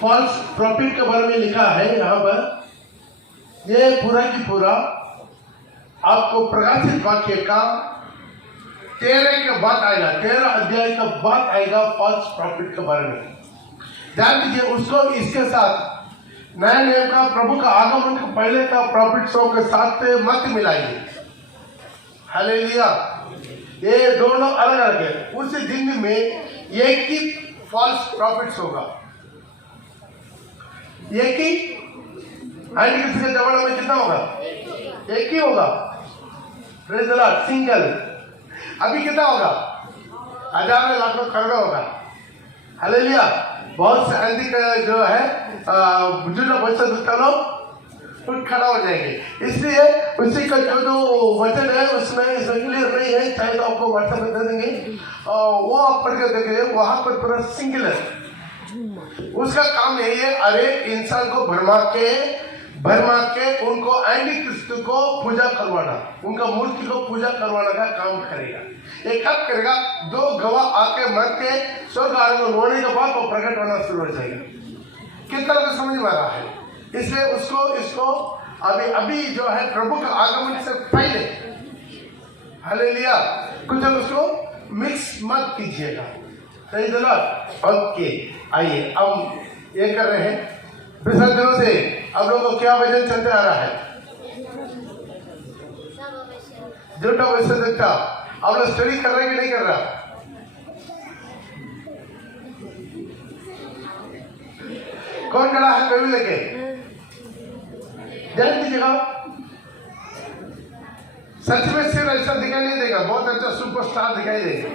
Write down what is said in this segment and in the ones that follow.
False profit के बारे में लिखा है यहाँ पर, ये पूरा की पूरा आपको प्रकाशित वाक्य का 13 के बाद आएगा, 13 अध्याय का बाद आएगा फॉल्स प्रॉफिट के बारे में। ध्यान दीजिए, उसको इसके साथ नया नियम का प्रभु का आगमन के पहले का प्रॉफिट्सों के साथ मत मिलाइए। हालेलुया। ये दोनों अलग अलग है। उस दिन में एक ही फॉल्स प्रॉफिट्स होगा, एक ही एंटीक्रिस्ट के जमाने में कितना होगा? एक ही होगा। Praise the Lord. सिंगल। अभी कितना होगा? हजारों लाखों करोड़ों होगा। हालेलुया। बहुत से एंटी जो है बुजुर्ग भविष्यद्वक्ता लोग उठ खड़ा हो जाएंगे। इसलिए उसी का जो वचन है उसमें क्लियर नहीं है, चाहे तो आपको व्हाट्सएप में दे देंगे, वो आप पढ़ के देखेंगे, वहां पर पूरा सिंगुलर। उसका काम यही है, अरे इंसान को भरमा के उनको एंटीक्रिस्ट को पूजा करवाना, उनका मूर्ति को पूजा करवाने का काम करेगा। ये कब करेगा? 2 गवाह आके मर के स्वर्ग आरोहण होने के बाद वो प्रकट होना शुरू हो जाएगा। किस तरह से समझ में आ रहा है? इसलिए इसको अभी जो है प्रभु का आगमन से पहले, हालेलुया, कुछ उसको मिक्स मत कीजिएगा। सही जनाब। ओके, आइए हम ये कर रहे हैं। पिछले दिनों से अब लोगों को क्या वजन चलते आ रहा है? झूठा भविष्यद्वक्ता। अब लोग स्टडी कर रहे हैं कि नहीं कर रहा? कौन खड़ा है बेबी लेके? ध्यान दीजिएगा, सच में सिर्फ ऐसा दिखाई नहीं देगा, बहुत अच्छा सुपरस्टार दिखाई देगा,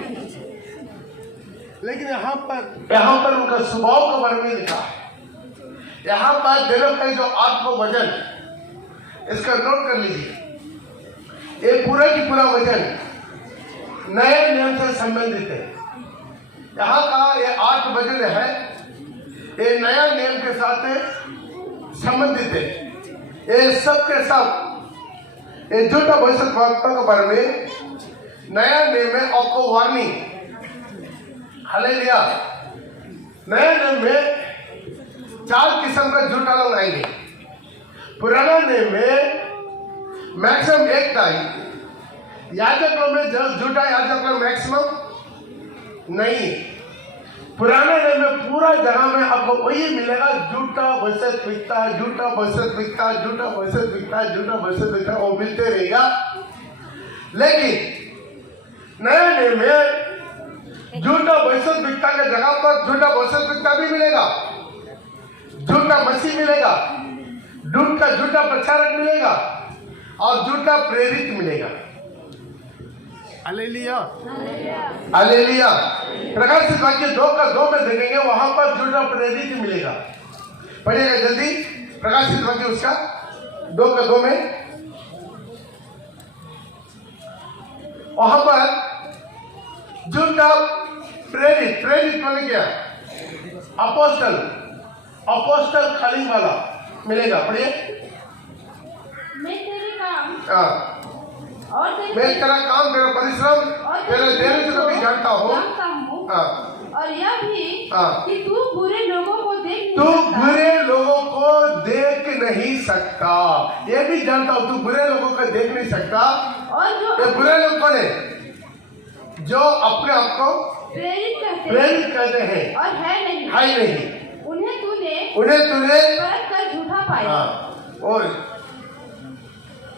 लेकिन यहाँ पर उनका स्वभाव के बारे में लिखा है। यहाँ पर दिनों का जो आत्म वजन, इसका नोट कर लीजिए। ये पूरा की पूरा वजन नए नियम से संबंधित है। यहाँ का ये 8 वजन है, ये नया नियम के साथ संबंधित है। ये सब के सब ये झूठा भविष्यद्वक्ता के बारे में नया नियम में आपको वार्निंग। हालेलुया। नया नियम में 4 किस्म का झूठा लोग आएंगे। पुराना नियम में मैक्सिमम 1 था। याजकों में झूठा याजक लोग मैक्सिमम नहीं। पुराने नियम में पूरा जगह में आपको वही मिलेगा, झूठा भविष्यद्वक्ता, झूठा भविष्यद्वक्ता, झूठा भविष्यद्वक्ता, झूठा भविष्यद्वक्ता, वो मिलते रहेगा। लेकिन नया नियम में झूठा भविष्यद्वक्ता के जगह पर झूठा भविष्यद्वक्ता भी मिलेगा, झूठा मसीह मिलेगा, झूठा प्रचारक मिलेगा और झूठा प्रेरित मिलेगा। हालेलुया। हालेलुया। प्रकाशित वाक्य 2 का 2 में देखेंगे, वहां पर झूठा प्रेरित मिलेगा। पढ़िएगा जल्दी, प्रकाशित वाक्य उसका 2 का 2 में, वहां पर झूठा प्रेरित माने क्या? अपोस्टल खाली वाला मिलेगा। पढ़िए। मैं तेरे काम और मैं तेरा काम, तेरा परिश्रम, तेरे देने से भी जानता हूँ। और यह भी कि तू बुरे लोगों को देख नहीं सकता। ये भी जानता हूँ तू बुरे लोगों को देख नहीं सकता। और जो ये बुरे लोग कौन है? जो अपने आप को प्रेरित करते हैं और है नहीं। उन्हें तूने परख कर झूठा पाया।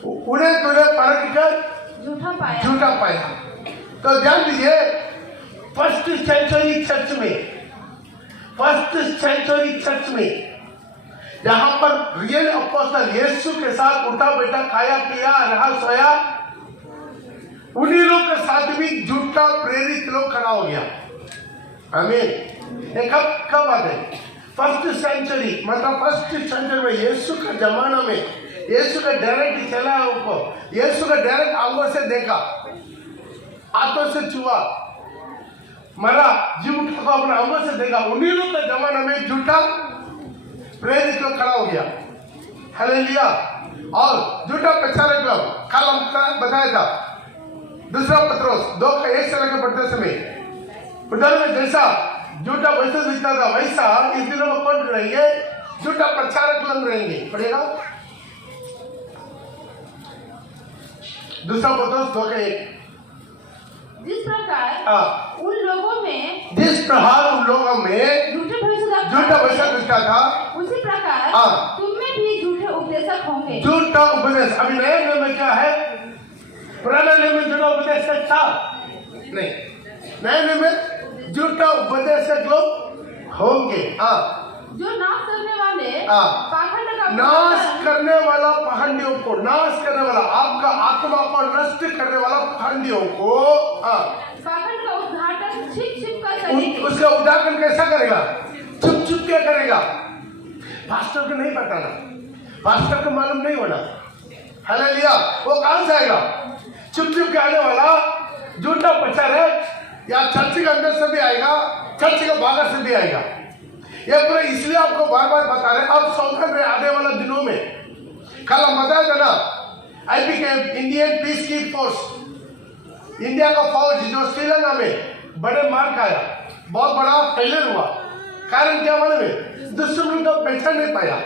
उन्हें तूने परख कर झूठा पाया। तो ध्यान दीजिए, फर्स्ट सेंचुरी चर्च में जहां पर रियल अपोस्टल यीशु के साथ उठा बैठा, खाया पिया, रहा सोया, उन्हीं लोग के साथ भी झूठा प्रेरित लोग खड़ा हो गया। आमीन। कब बात है? फर्स्ट सेंचुरी, मतलब फर्स्ट सेंचुरी में, यीशु के जमाना में, यीशु का डायरेक्ट चला उनको, यीशु का डायरेक्ट आंखों से देखा, हाथों से छुआ, मरा, जी उठा को अपने आंखों से देखा। उन्हीं लोग के जमाना में झूठा प्रेरित लोग खड़ा हो गया। हालेलुया। और झूठा प्रचारक लोग, कल हमको बताया था, दूसरा पत्रोस 2 का 1 से लेकर पढ़ते समय, उधर में जैसा झूठा भविष्यद्वक्ता था, वैसा इस दिनों में कौन लोग रहेंगे, झूठा प्रचारक लोग रहेंगे। पढ़ेगा दूसरा पत्रोस 2:1। जिस प्रकार हाँ, उन लोगों में जिस प्रकार उन लोगों में झूठे भविष्यवक्ता झूठा भविष्यवक्ता था, उसी प्रकार हाँ। तुम में भी झूठे उपदेशक होंगे। झूठा उपदेश। अभी नए नियम में क्या है? पुराने नियम में झूठा उपदेश था नहीं, नए नियम में झूठा उपदेशक लोग होंगे। हाँ, जो नाश करने वाले हाँ। पाखंड का नाश करने वाला पाखंडियों को, नाश करने वाला, आपका आत्मा को नष्ट करने वाला पाखंडियों को, हाँ, पाखंड का उद्घाटन छिप कर करेंगे। उसका उद्घाटन कैसा करेगा? चुप चुप के करेगा। पास्टर को नहीं पता ना, पास्टर को मालूम नहीं होना। हालेलुया। वो कहां से आएगा? चुप चुप के आने वाला झूठा प्रचारक या चर्च के अंदर से भी आएगा, चर्च के बाहर से भी आएगा। ये पूरा इसलिए आपको बार बार बता रहे हैं। अब साउथर्न में आने वाला दिनों में, कल हम बताया था ना, I became Indian peace keep force, India का फौज जो श्रीलंका में बड़े मार खाया, बहुत बड़ा फेलियर हुआ। कारण क्या मालूम है? दुश्मन को पहचान नहीं पाया।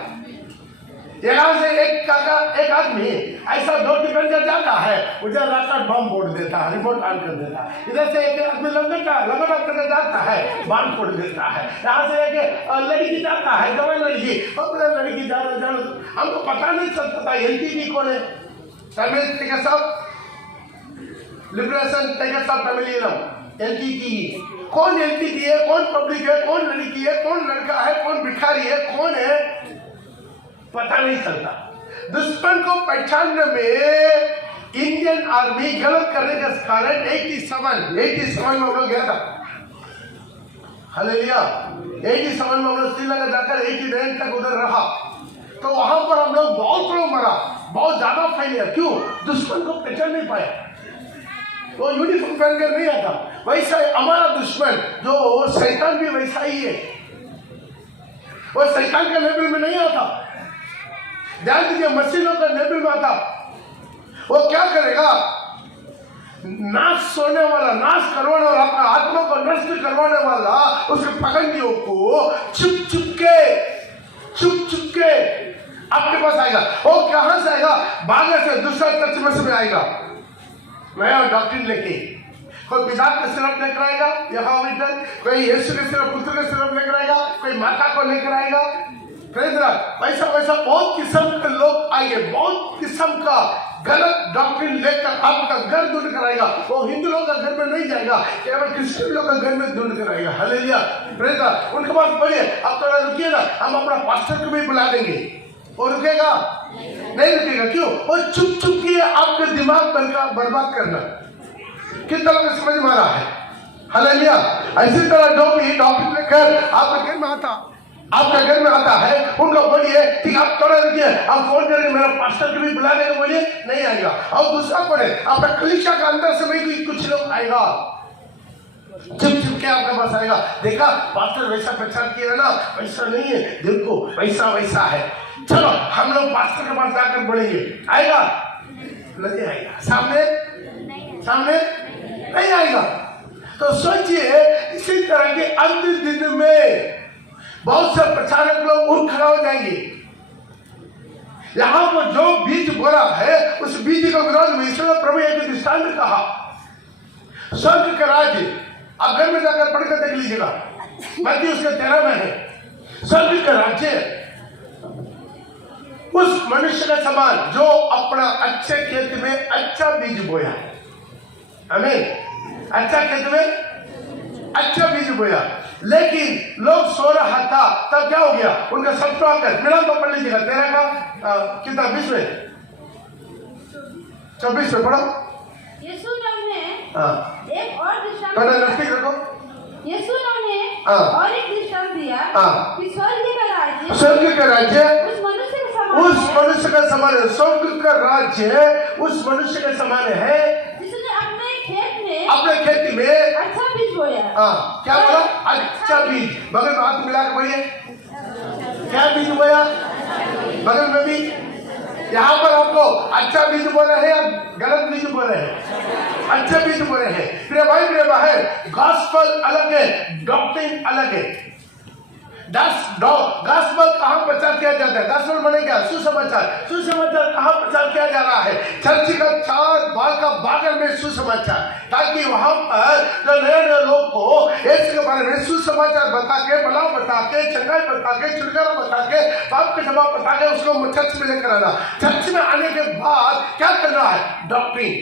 यहाँ से एक आदमी ऐसा धोती पहन कर जाता है, उधर रात बम फोड़ देता है, रिमोट ऑन कर देता है। इधर से एक आदमी लंगड़ा करके जाता है, बम फोड़ देता है। यहाँ से एक लड़की जाता है, जवान लड़की, और लड़की जाना हमको पता नहीं चलता था एलटीटी कौन है। तमिल टिकट सब लिबरेशन टिकट सब तमिलियन एलटीटी कौन, एलटीटी है कौन, पब्लिक है कौन, लड़की है कौन, लड़का है कौन, भिखारी है कौन है, पता नहीं चलता। दुश्मन को पहचानने में इंडियन आर्मी गलत करने का कारण 87 में हम लोग गया था। हालेलुया। 87 में हम लोग श्रीलंका जाकर 89 तक उधर रहा, तो वहां पर हम लोग बहुत लोग मरा, बहुत ज्यादा फैलिया। क्यों? दुश्मन को पहचान नहीं पाया। वो यूनिफॉर्म पहनकर नहीं आता। वैसा हमारा दुश्मन जो शैतान भी वैसा ही है, वो शैतान के लेवल में नहीं आता। ध्यान दीजिए, मशीनों का लेवल में आता। वो क्या करेगा? नाश होने वाला, नाश करवाने वाला, अपना आत्मा को नष्ट करवाने वाला उसके पगंडियों को चुप चुप के आपके पास आएगा। वो कहां से आएगा? बाहर से, दूसरा चर्च में आएगा, नया डॉक्ट्रिन लेके। कोई पिता का सिरप लेकर आएगा, कोई यीशु के सिरप, पुत्र के सिरप लेकर आएगा, कोई माता को लेकर आएगा। वैसा बहुत किस्म के लोग आएंगे, बहुत किस्म का गलत डॉक्ट्रिन लेकर आपका घर ढूंढ कर आएगा। वो हिंदू लोग का घर में नहीं जाएगा, केवल क्रिश्चियन लोग का घर में ढूंढ कर आएगा। हालेलुया। Praise God. उनके पास बोलिए, अब थोड़ा रुकिए ना, हम अपना पास्टर को भी बुला देंगे। वो रुकेगा? नहीं रुकेगा। क्यों? वो चुप के आपके दिमाग बर्बाद करना। कितना लोग समझ में आ रहा है? हालेलुया। इसी तरह जो भी डॉक्टर लेकर आपके घर में आता है, उनको बोलिए कि आप थोड़ा रुकिए, आप फोन करेंगे, मेरा पास्टर को भी बुला देंगे, बोलिए नहीं आएगा। और दूसरा पढ़े, आपका कलीसिया का अंदर से भी कुछ लोग आएगा, चुप के आपके पास आएगा। देखा पास्टर वैसा प्रचार किया ना, वैसा नहीं है, देखो वैसा है, चलो हम लोग पास्टर के पास जाकर बोलेंगे। आएगा? नहीं आएगा। सामने नहीं आएगा। तो सोचिए, इसी तरह के अंत दिन में बहुत से प्रचारक लोग उठ खड़ा हो जाएंगे। यहां पर जो बीज बोला है, उस बीज के विरोध में ईश्वर प्रभु एक दृष्टांत कहा, स्वर्ग का राज्य। आप घर में जाकर पढ़कर देख लीजिएगा, मत्ती उसके 13 में है। स्वर्ग का राज्य उस मनुष्य का समान जो अपना अच्छे खेत में अच्छा बीज बोया। आमीन। अच्छा खेत में अच्छा बीज बोया, लेकिन लोग सो रहा था, तब क्या हो गया? उनका शत्रु आकर, मिलान तो पढ़ लीजिएगा 13 का कितना 20 में 24 में पढ़ो। यीशु ने उन्हें एक और दृष्टांत रखो। यीशु ने उन्हें और एक दृष्टांत दिया कि स्वर्ग का राज्य उस मनुष्य का समान है। स्वर्ग का राज्य उस मनुष्य के समान है जिसने अपने खेती में अच्छा बीज बोया। क्या बोला? अच्छा बीज। बगल में हाथ मिला के बोलिए, क्या बीज बोया? बगल में भी। यहाँ पर आपको अच्छा बीज बोल रहे हैं, गलत बीज बोल रहे हैं? अच्छा बीज बोल रहे हैं। प्रिय भाई प्रिय बहन, गॉस्पेल अलग है, डॉक्ट्रिन अलग है। गॉस्पेल कहाँ प्रचार किया जाता है? गॉस्पेल माने क्या? सुसमाचार। सुसमाचार कहाँ प्रचार किया जा रहा है? चर्च का 4 बाग का बागल में सुसमाचार, ताकि वहां पर जो नए लोग को यीशु के बारे में सुसमाचार बता के, भला बता के, चंगाई बता के, छुटकारा बता के, पाप के क्षमा बता के उसको चर्च में लेकर आना। चर्च में आने के बाद क्या करना है? डॉक्ट्रिन,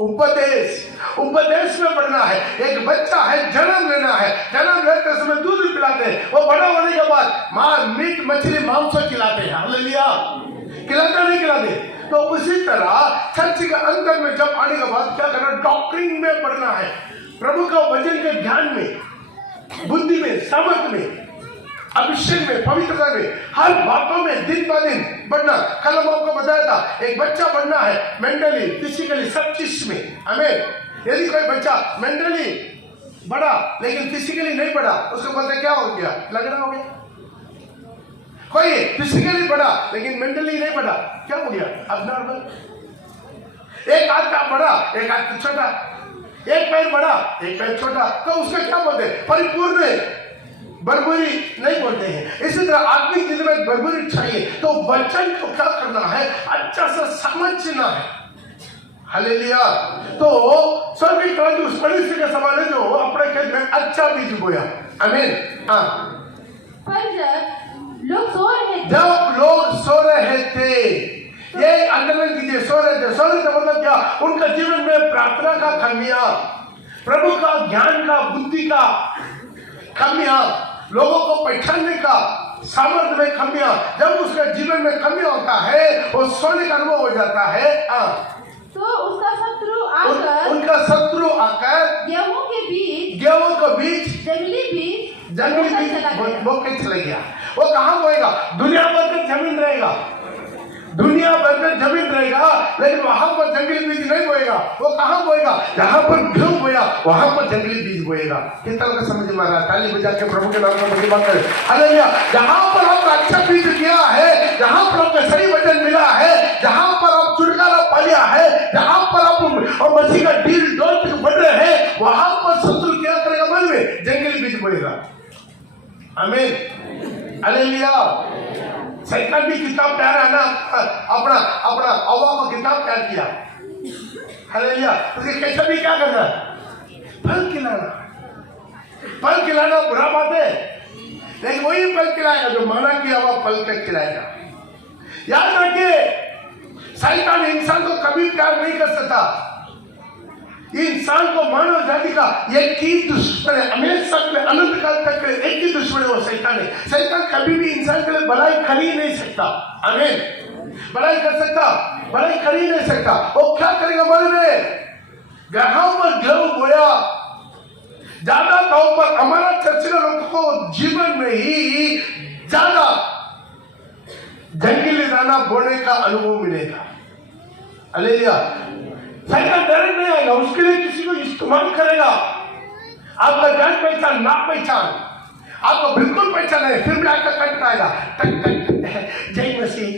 उपदेश में बढ़ना है। एक बच्चा है, जन्म लेना है, जन्म लेते समय दूध पिलाते हैं, वो बड़ा होने के बाद मीट मछली मांस खिलाते हैं। हालेलुया, खिलाते नहीं खिलाते? तो उसी तरह चर्च के अंदर में जब आने के बाद क्या करना? डॉक्ट्रिन में बढ़ना है, प्रभु का वचन के ज्ञान में, बुद्धि में, सामर्थ में, अभिषेक में, पवित्रता में, हर बातों में दिन ब दिन बढ़ना। कल हम आपको बताया था, एक बच्चा बढ़ना है मेंटली, फिजिकली, सब चीज में। हमें यदि कोई बच्चा मेंटली बढ़ा लेकिन फिजिकली नहीं बढ़ा, उसको बोलते क्या हो गया? लगना हो गया। कोई फिजिकली बढ़ा लेकिन मेंटली नहीं बढ़ा, क्या हो गया? अबनॉर्मल। एक हाथ का बढ़ा, एक हाथ छोटा, एक पैर बढ़ा, एक पैर छोटा, तो उसको क्या बोलते? परिपूर्ण, बरबरी नहीं बोलते हैं। इसी तरह आत्मिक जिंदगी में बरबरी चाहिए, तो वचन को क्या करना है? अच्छा से समझना है। हालेलुया। तो स्वर्गीय काल उस मनुष्य के समान है जो अपने खेत में अच्छा बीज बोया। आमीन। हाँ, पर जब लोग सो रहे थे, ये अंडरलाइन कीजिए, सो रहे थे। सो रहे थे मतलब क्या? उनका जीवन में प्रार्थना का कमियां, प्रभु का ज्ञान का, बुद्धि का कमियां, लोगों को पहचानने का सामर्थ्य में कमियां, जब उसके जीवन में कमी होता है, वो सोने का अनुभव हो जाता है। तो उनका शत्रु आकर गेहूं के बीच जंगली बीज बो के चले गया। वो कहाँ बोएगा? दुनिया भर का जमीन रहेगा, दुनिया भर में जमीन रहेगा, लेकिन वहां पर जंगली बीज नहीं बोएगा। वो कहाँ बोएगा? जहां पर गेहूं बोया वहां पर जंगली बीज बोएगा। कितना लोग समझ में आ रहा है? ताली बजा के प्रभु के नाम में महिमा करें। हालेलुया। जहां पर आपका अच्छा बीज किया है, जहां पर आपको सही वचन मिला है, जहां पर आप छुटकारा पा लिया है, जहां पर आप मसीह का डील डोल बढ़ रहे हैं, वहां पर शत्रु क्या करेगा? मन में जंगली बीज बोएगा। आमीन। हालेलुया। शैतान भी कितना प्यार है ना, अपना हवा को कितना प्यार किया। हालेलुया। उसके कैसे भी क्या करना? फल खिलाना। फल खिलाना बुरा बात है, लेकिन वही फल खिलाएगा जो मना किया हुआ फल का खिलाएगा। याद रखिए, शैतान इंसान को कभी प्यार नहीं कर सकता। इंसान को मानव जाति का एक ही दुश्मन है, हमेशा में अनंत काल तक एक ही दुश्मन है, वो शैतान है। शैतान कभी भी इंसान के लिए भलाई कर ही नहीं सकता। आमीन। भलाई कर सकता? भलाई कर ही नहीं सकता। वो क्या करेगा? मन में ग्रहों पर गेहूं बोया, ज्यादा तौर पर हमारा चर्च के लोगों को जीवन में ही ज्यादा जंगली दाना बोने का अनुभव मिलेगा। हालेलुया। शैतान डायरेक्ट नहीं आएगा, उसके लिए किसी को इस्तेमाल करेगा। आपका जान पहचान, ना पहचान, आपको बिल्कुल पहचान है, फिर भी आपका कंट आएगा, टक टक जय मसीह।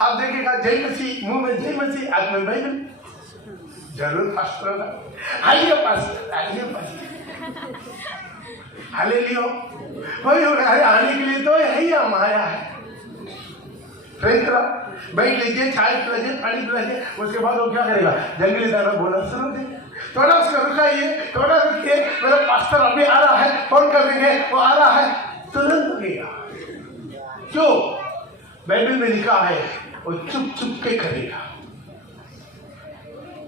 आप देखिएगा जय मसीह, मुंह में जय मसीह, हाथ में बाइबल, जरूर पास्टर होगा। आइए पास्टर, आइए पास्टर। हालेलुया। कोई आने के लिए तो यही हम आया है। बैठ लीजिए, चाय पिला लीजिए, पानी पिला लीजिए, उसके बाद वो क्या करेगा? जंगली दाना बोलना शुरू कर देगा। थोड़ा उसको रुकाइए, थोड़ा रुकिए, मेरा पास्टर अभी आ रहा है, फोन कर देंगे, वो आ रहा है, तुरंत लगेगा। क्यों? बाइबल में लिखा है वो चुप चुप के करेगा,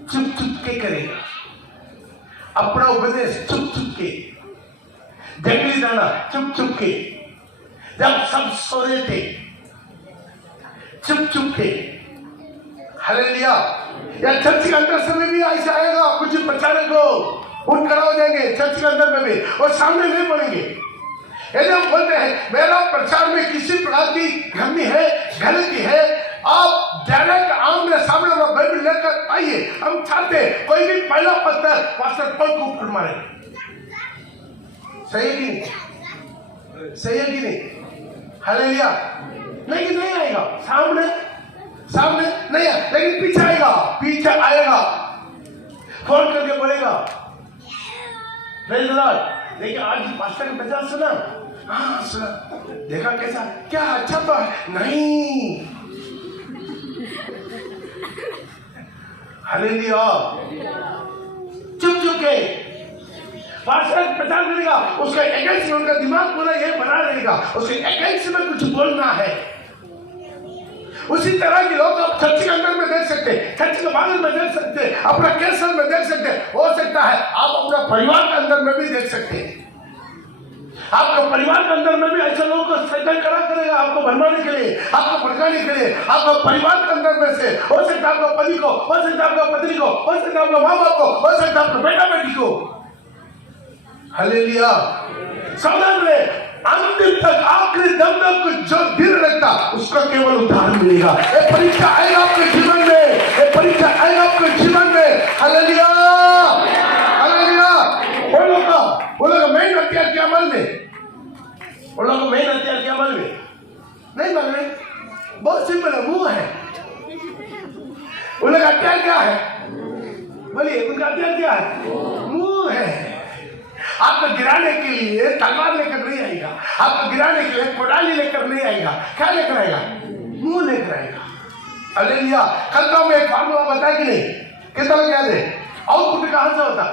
चुप चुप के करेगा अपना उपदेश, चुप चुप के। जंगली दाना चुप चुप के, जब सब सो रहे थे चुप चुप के। हालेलुया। या चर्च के अंदर समय भी ऐसा आएगा, कुछ प्रचारक लोग उठ खड़ा हो जाएंगे चर्च के अंदर में भी, और सामने नहीं पड़ेंगे। यदि हम बोलते हैं मेरा प्रचार में किसी प्रकार की कमी है, गलती है, आप डायरेक्ट आमने सामने अपना बाइबल लेकर आइए। हम चाहते हैं कोई भी पहला पत्थर पास्टर पॉल को ऊपर मारे। सही है कि नहीं? सही है कि नहीं? हालेलुया। लेकिन नहीं आएगा सामने, सामने नहीं है, लेकिन पीछे आएगा, पीछे आएगा, फोन करके बोलेगा प्रेज़ द लॉर्ड, लेकिन आज पास्टर का वचन सुना, हाँ सुना, देखा कैसा, क्या अच्छा तो है नहीं। हालेलुया। चुप चुप के पास्टर प्रचार करेगा, उसके अगेंस्ट में उनका दिमाग पूरा ये बना रहेगा, उसके अगेंस्ट में कुछ बोलना है। उसी तरह के लोग आप चर्च के अंदर में देख सकते हैं, चर्च के बाहर में देख सकते हैं, अपना कैंसर में देख सकते हैं, हो सकता है आप अपना परिवार के अंदर में भी देख सकते हैं। आपका परिवार के अंदर में भी ऐसे लोगों को शैतान खड़ा करेगा, आपको भरमाने के लिए, आपको भड़काने के लिए। आपका परिवार के अंदर में से हो सकता है आपका पति को, हो सकता है आपका पत्नी को, हो सकता है आपका माँ बाप को, हो सकता है आपका बेटा बेटी को। हालेलुया। सावधान रहे, अंतिम तक आखिरी दम तक जो दिल रखता उसका केवल उद्धार मिलेगा। ये परीक्षा आएगा आपके जीवन में, ये परीक्षा आएगा आपके जीवन में। Hallelujah hallelujah. वो लोग मेन हथियार के अमल में, वो लोग मेन हथियार के अमल में नहीं मालूम है, बहुत सिंपल है, मुंह है। वो लोग हथियार क्या है, बोलिए उनका हथियार क्या है, मुंह है। आपको गिराने के लिए तलवार लेकर नहीं आएगा, आपको गिराने के लिए कोडाली लेकर नहीं आएगा, क्या लेकर आएगा, मुंह लेकर आएगा। हालेलुया। कल तो हमें एक फार्मूला बताया कि नहीं, कितना लोग याद है? आउटपुट कहां से होता,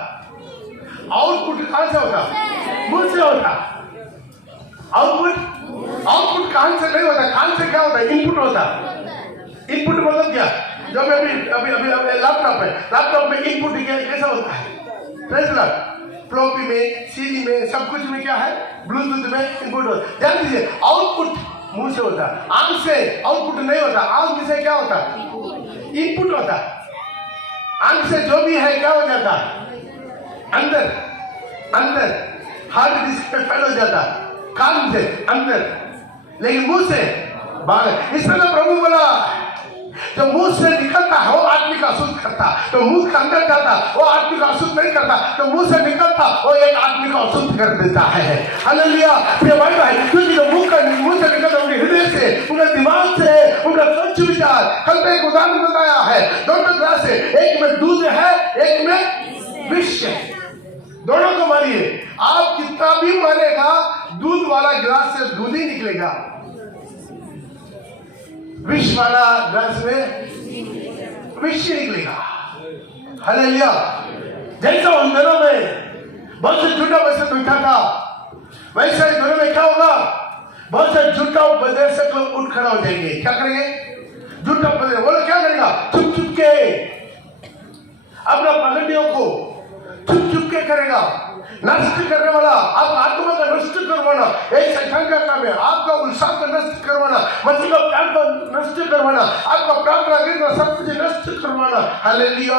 आउटपुट कहां से होता, मुंह से होता। आउटपुट कान से नहीं होता, कान से क्या होता है, इनपुट होता। इनपुट मतलब क्या, जो मैं अभी लैपटॉप में इनपुट कैसा होता है, फ्लॉपी में, सीडी में, सब कुछ में क्या है, ब्लूटूथ में इनपुट होता है। ध्यान दीजिए, आउटपुट मुंह से होता है, आंख से आउटपुट नहीं होता। आंख से क्या होता है, इनपुट होता है। आंख से जो भी है क्या हो जाता है, अंदर हार्ड डिस्क पे फैल हो जाता है, कान से अंदर, लेकिन मुंह से बाहर। इसमें तो प्रभु बोला जो मुंह से निकलता है वो आदमी का अशुद्ध करता, तो मुंह के अंदर जाता वो आदमी का अशुद्ध नहीं करता, तो मुंह से निकलता वो एक आदमी को अशुद्ध कर देता है। हालेलुया। प्रिय भाई भाई, क्योंकि जो मुंह से निकलता उनके हृदय से, उनके दिमाग से, उनका सोच विचार। कल एक उदाहरण बताया है, दोनों तरह से, एक में दूध है, एक में विष है। दोनों को मारिए, आप कितना भी मारेगा दूध वाला गिलास से दूध ही निकलेगा, विष वाला गिलास में विष निकलेगा। हालेलुया। जैसा उन दिनों में बहुत से झूठा वचन उठा था, वैसे ही दिनों में क्या होगा, बहुत से झूठा उपदेशक लोग उठ खड़ा हो जाएंगे। क्या करेंगे, झूठा उपदेश, वो लोग क्या करेगा, चुप चुप के अपना पगड़ियों को चुप चुप के करेगा। नष्ट करने वाला, आप आत्मा का नष्ट करवाना एक शैतान का काम है। आपका उत्साह का नष्ट करवाना, मसीह का प्यार का नष्ट करवाना, आपका प्रार्थना करना, सब कुछ नष्ट करवाना। Hallelujah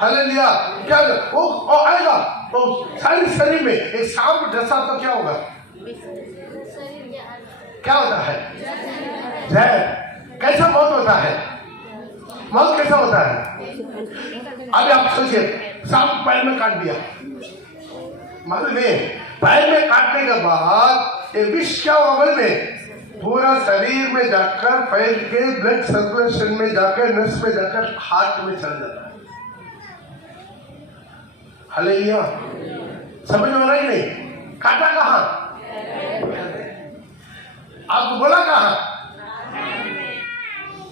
hallelujah. क्या वो आएगा तो सारे शरीर में एक सांप डसा तो क्या होगा, क्या होता है, जहर। कैसा मौत होता है, मौत कैसा होता है। अभी आप सोचिए, सांप पैर में काट दिया, मालूम है, पैर में काटने के बाद ये विष क्या हुआ, मालूम है, पूरा शरीर में जाकर, पैर के ब्लड सर्कुलेशन में जाकर, नस में जाकर हार्ट में चल जाता है। हालेलुया। समझ में आ रहा है नहीं, काटा कहाँ, आपको बोला कहाँ,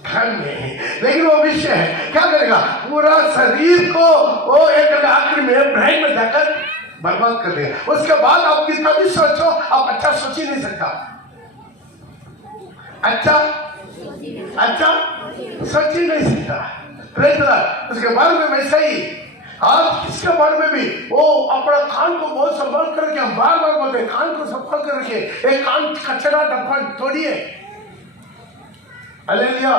घर में, लेकिन वो विषय है, क्या करेगा, पूरा शरीर को वो एक आखिर में ब्रेन में जाकर बर्बाद कर देगा। उसके बाद आप कितना भी सोचो, आप अच्छा सोच ही नहीं सकता, अच्छा सोच ही नहीं सकता। उसके बारे में वैसा ही, आप इसके बारे में भी वो अपना कान को बहुत संभाल करके, हम बार बार बोलते हैं कान को संभाल कर रखे, एक कान कचरा डब्बा तोड़िए। हालेलुया।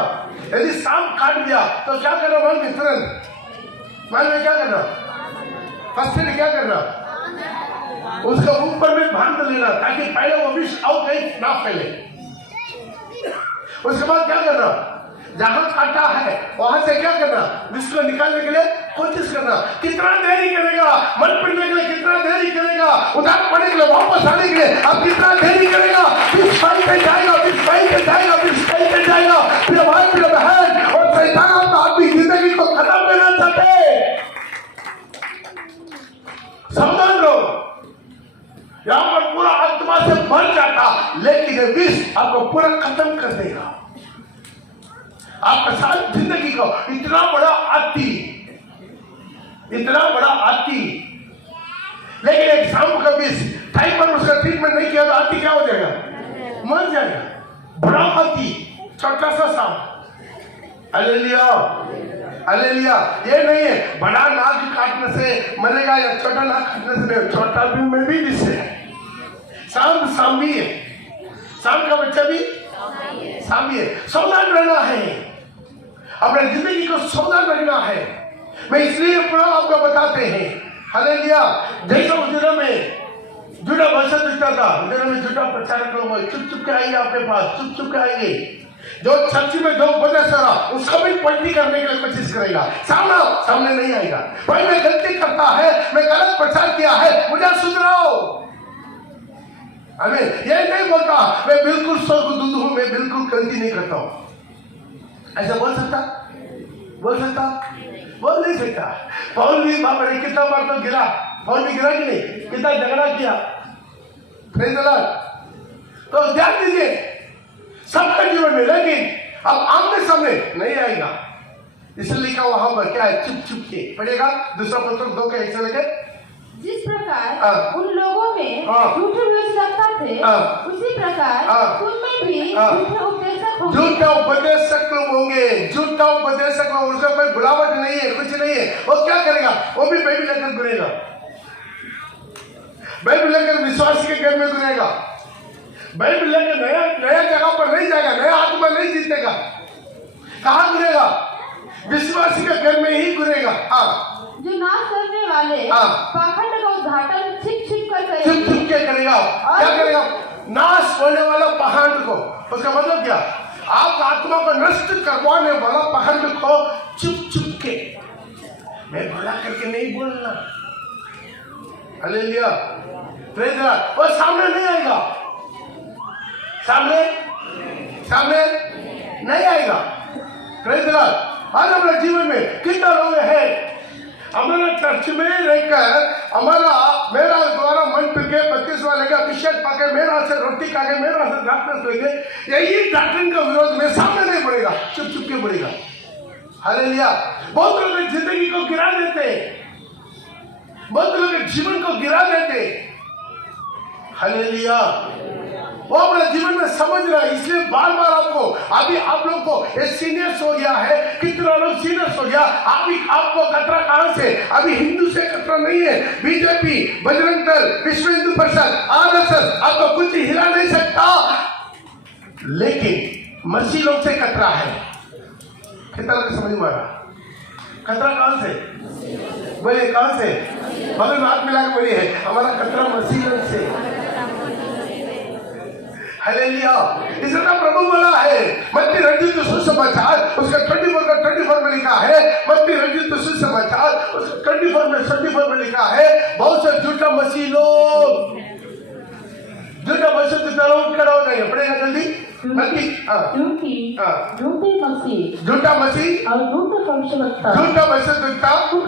यदि सांप काट दिया तो क्या करना, मान में तुरंत, मान में क्या करना, फर्स्ट एड क्या करना, उसका ऊपर में बांध लेना ताकि पहले वो विष और कहीं ना फैले। उसके बाद क्या करना, जहां काटा है वहां से क्या करना, विष को निकालने के लिए कोशिश करना। कितना देरी करेगा, मन पड़ने के लिए कितना देरी करेगा, उधार पड़ने के लिए, वापस आने के लिए आप कितना देरी करेगा। विष फैलते जाएगा, विष फैलते जाएगा, विष फैलते जाएगा। प्रिय भाई प्रिय बहन, और शैतान तो आपकी जिंदगी को खत्म करना चाहते। सावधान रहो, ये विष आपको पूरा खत्म कर देगा। आपका सारी जिंदगी को इतना बड़ा आती, लेकिन एक सांप का विष टाइम पर उसका ट्रीटमेंट नहीं किया तो आती क्या हो जाएगा? मर जाएगा। बड़ा आती, छोटा सा सांप। Hallelujah, hallelujah. ये नहीं है बड़ा नाक काटने से मरेगा या छोटा नाक काटने से नहीं, छोटा भी में भी विष है। सांप भी है, सांप का बच्चा भी सांप भी है। सावधान रहना है, अपने जिंदगी को सावधान रखना है। मैं इसलिए पूरा आपको बताते हैं। हालेलुया। जैसा उस दिनों में झूठा भाषा दिखता था, उस दिनों में झूठा प्रचारक लोग चुप के आएंगे आपके पास, चुप के आएंगे। जो चर्च में जो बदस रहा उसका भी पलटी करने के लिए कोशिश करेगा, सामने नहीं आएगा। भाई मैं गलती करता है, मैं गलत प्रचार किया है, मुझे सुधराओ। हमें ये नहीं बोलता मैं बिल्कुल स्वर्गदूत हूं, मैं बिल्कुल गलती नहीं करता हूं। ऐसा बोल सकता? बोल नहीं सकता। पौल भी बाबा ने कितना बार तो गिरा, पौल भी गिरा कि नहीं? कितना झगड़ा किया। Praise the Lord. तो ध्यान दीजिए सबका जीवन में, लेकिन अब आमने सामने नहीं आएगा। इसलिए लिखा वहां पर क्या है? चुप के पढ़ेगा। दूसरा पत्र 2 के 1 से लेकर जिस प्रकार उन लोगों में झूठे उपदेशकता थे, उसी प्रकार तुम में भी झूठे उपदेशक होंगे। झूठा उपदेशक लोग होंगे, झूठा उपदेशक लोग। उसका कोई बुलावट नहीं है, कुछ नहीं है। वो क्या करेगा? वो भी बाइबल लेकर घुरेगा, बाइबल लेकर विश्वासी के घर में घुरेगा, बाइबल लेकर नया जगह पर नहीं जाएगा, नया आत्मा नहीं जीतेगा। कहाँ घुरेगा? विश्वासी के घर में ही घुरेगा। जो नाश करने वाले पाखंड का उद्घाटन छिप के करेगा। क्या करेगा? नाश होने वाला पाखंड को। उसका मतलब क्या? आप आत्मा को नष्ट करवाने वाला पाखंड को चुप के, मैं भला करके नहीं बोलना। Hallelujah, praise the Lord. वो सामने नहीं आएगा, सामने नहीं आएगा। Praise the Lord. आज हमारे जीवन में कितना लोग हैं हमारा चर्च में रहकर मेरा द्वारा मन फिर के 32वां लेके अभिषेक पाके, मेरा से रोटी खाके, मेरा से डॉक्टर लेके, यही डॉक्टर का विरोध में सामने नहीं बढ़ेगा, चुप के बढ़ेगा। हालेलुया। बहुत लोग जिंदगी को गिरा देते, बहुत लोग जीवन को गिरा देते। हालेलुया। वो अपने जीवन में समझ रहा है, इसलिए बार आपको अभी आप लोग को ये सीनियर्स हो गया है। कितना लोग सीनियर्स हो गया। आपको खतरा कहां से? अभी हिंदू से खतरा नहीं है। बीजेपी, बजरंग दल, विश्व हिंदू परिषद, आरएसएस आपको कुछ हिला नहीं सकता, लेकिन मसीह लोग से खतरा है। कितना लोग समझ में आ रहा? खतरा कहां से? बोलिए कहां से? बगल में हाथ मिला के बोलिए हमारा खतरा मसीह लोग से। हालेलुया। इसलिए प्रभु बोला है मत्ती रचित सुसमाचार, उसका 24 का 24 में लिखा है। मत्ती रचित सुसमाचार उसका 24 में लिखा है। बहुत से झूठा मसीह लोग खड़ा हो जाएंगे। पढ़ेगा जल्दी। मत्ती झूठा मसीह और झूठा भविष्यवक्ता उठ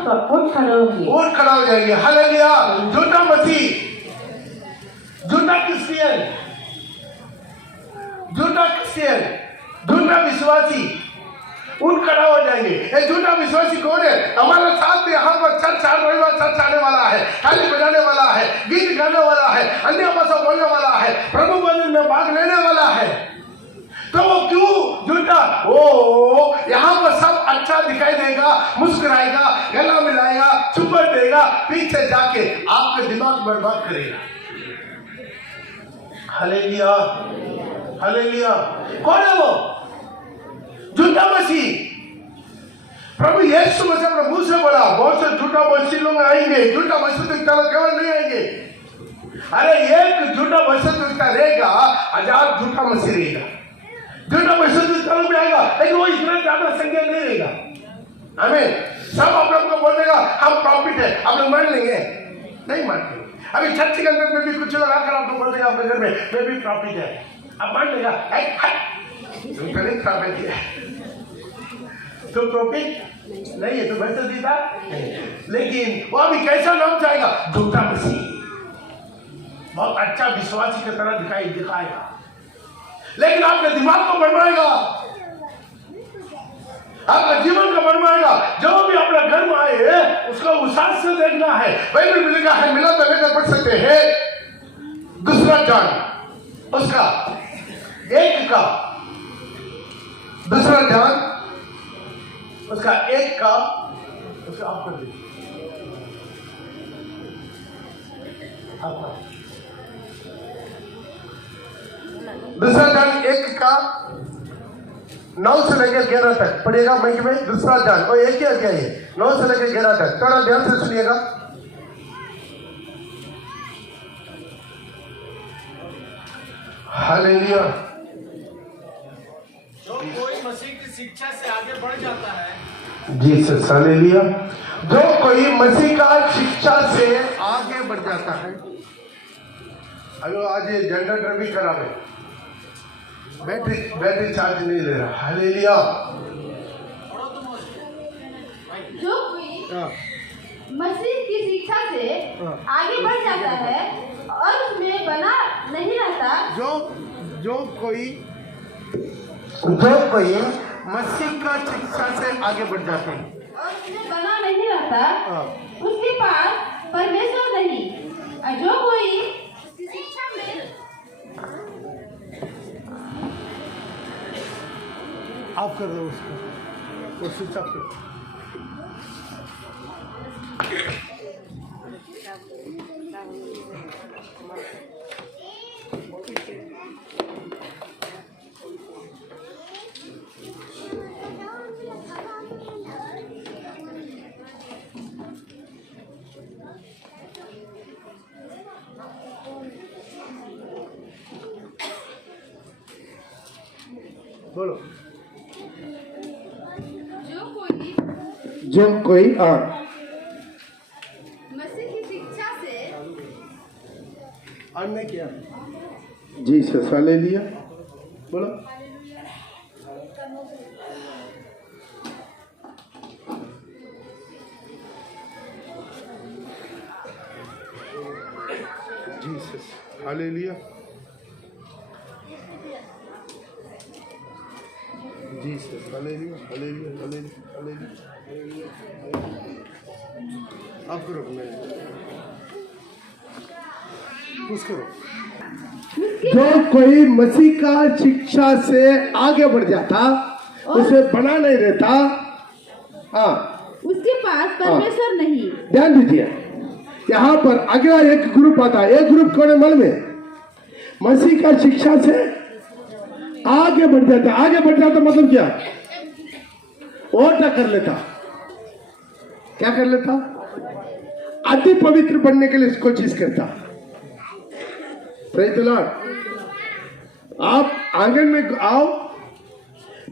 खड़ा हो जाएंगे। हालेलुया। झूठा मसीह, झूठा क्रिश्चियन, झूठा विश्वासी उठ खड़ा हो जाएंगे। ये झूठा विश्वासी कौन है? हमारे साथ यहाँ पर चर्च आने वाला है, ताली बजाने वाला है, गीत गाने वाला है, अन्य भाषा बोलने वाला है, प्रभु मंदिर में भाग लेने वाला है। तो वो क्यों झूठा? ओ यहाँ पर सब अच्छा दिखाई देगा, मुस्कुराएगा, गला मिलाएगा, चुपड़ देगा, पीछे जाके आपका दिमाग बर्बाद करेगा। Hallelujah, hallelujah. कौन है वो? झूठा मसीह। प्रभु यीशु मसीह अपने मुंह से बोला बहुत से झूठा मसीह लोग आएंगे। झूठा मसीह तो केवल नहीं आएंगे, अरे एक झूठा मसीह तो रहेगा, 1000 झूठा मसीह रहेगा। झूठा मसीह तो में आएगा, लेकिन वो इतना ज्यादा संख्या नहीं रहेगा। हमें सब आप लोग को बोल देगा हम प्रॉफिट है, आप लोग मान लेंगे? नहीं मानते। अभी चर्च के अंदर में भी कुछ लोग आकर आपको बोल देगा अपने घर में मैं भी प्रॉफिट है, अब मान लेगा प्रॉफिट है। तो प्रॉफिट नहीं है तो वैसे दीदा, लेकिन वो अभी कैसा नाम जाएगा? झूठा मसीह। बहुत अच्छा विश्वासी की तरह दिखाएगा, लेकिन आपके दिमाग को बनवाएगा, आपका जीवन को बनवाएगा। जो भी अपना घर में आए उसको उसास से देखना है। बाइबल में लिखा है, मिला तो लेकर पढ़ सकते हैं, दूसरा जान उसका एक का, दूसरा जान उसका एक का, उसका आप कर दीजिए आपका। दूसरा जान एक का 9 से लेकर 11 तक पढ़िएगा माइक में। दूसरा जान और एक ही अध्याय है, 9 से लेकर 11 तक। थोड़ा ध्यान से सुनिएगा। हालेलुया। जो कोई मसीह की शिक्षा से आगे बढ़ जाता है, जीसस, हालेलुया। जो कोई मसीह का शिक्षा से आगे बढ़ जाता है। अयो आज ये जनरेटर भी खराब है, बैटरी चार्ज नहीं ले रहा। हालेलुया। जो कोई मसीह की शिक्षा से आगे बढ़ जाता है और उसमें बना नहीं रहता, जो कोई मसीह का शिक्षा से आगे बढ़ जाते हैं और उसमें बना नहीं रहता, उसके पास परमेश्वर नहीं। और जो कोई शिक्षा में आप कर दो उसको, वो स्विच ऑफ कर। बोलो। जो कोई मसीह की शिक्षा से अन्य क्या जी ससा ले लिया। बोलो। Jesus, hallelujah. Jesus, hallelujah, hallelujah, hallelujah, hallelujah. आप करो, मैं कुछ करो। जो कोई मसीह का शिक्षा से आगे बढ़ जाता, उसे बना नहीं रहता, हाँ, उसके पास परमेश्वर नहीं। ध्यान दीजिए, यहाँ पर अगला एक ग्रुप आता है। एक ग्रुप कौन है? मन में मसीह का शिक्षा से आगे बढ़ जाता। आगे बढ़ जाता मतलब क्या? और क्या कर लेता? क्या कर लेता? अति पवित्र बनने के लिए कोशिश करता। Praise the Lord. आप आंगन में आओ,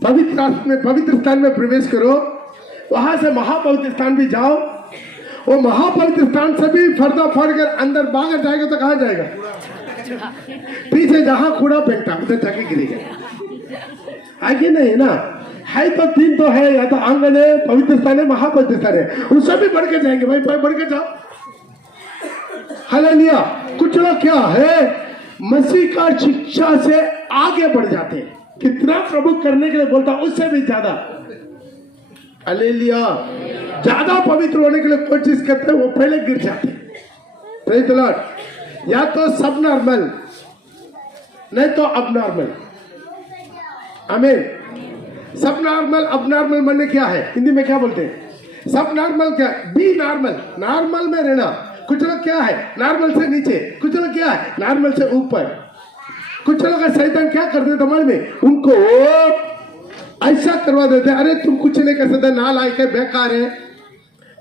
पवित्र स्थान में प्रवेश करो, वहां से महापवित्र स्थान भी जाओ। वो महापवित्र स्थान से भी पर्दा फाड़कर अंदर बाहर जाएगा तो कहां जाएगा? पीछे जहां कूड़ा फेंकता उधर जाके गिरेगा। आगे नहीं ना है तो तीन तो है, या तो आंगन है, पवित्र स्थान है, महापवित्र स्थान है। उससे भी बढ़ के जाएंगे भाई, बढ़ के जाओ। हालेलुया। कुछ लोग क्या है, मसीह का शिक्षा से आगे बढ़ जाते हैं। कितना प्रभु करने के लिए बोलता, उससे भी ज्यादा। हालेलुया। ज्यादा पवित्र होने के लिए कोशिश करते हैं, वो पहले गिर जाते हैं। Praise the Lord. या तो सब नॉर्मल, नहीं तो अब नॉर्मल। आमीन। सब नॉर्मल अब नॉर्मल माने क्या है? हिंदी में क्या बोलते हैं? सब नॉर्मल क्या? बी नॉर्मल, नॉर्मल में रहना। कुछ लोग क्या है, नॉर्मल से नीचे, कुछ लोग क्या है, नॉर्मल से ऊपर। कुछ लोग का शैतान क्या करते समाज में, उनको ऐसा करवा देते, अरे तुम कुछ नहीं कर सकते, नालायक है, बेकार है,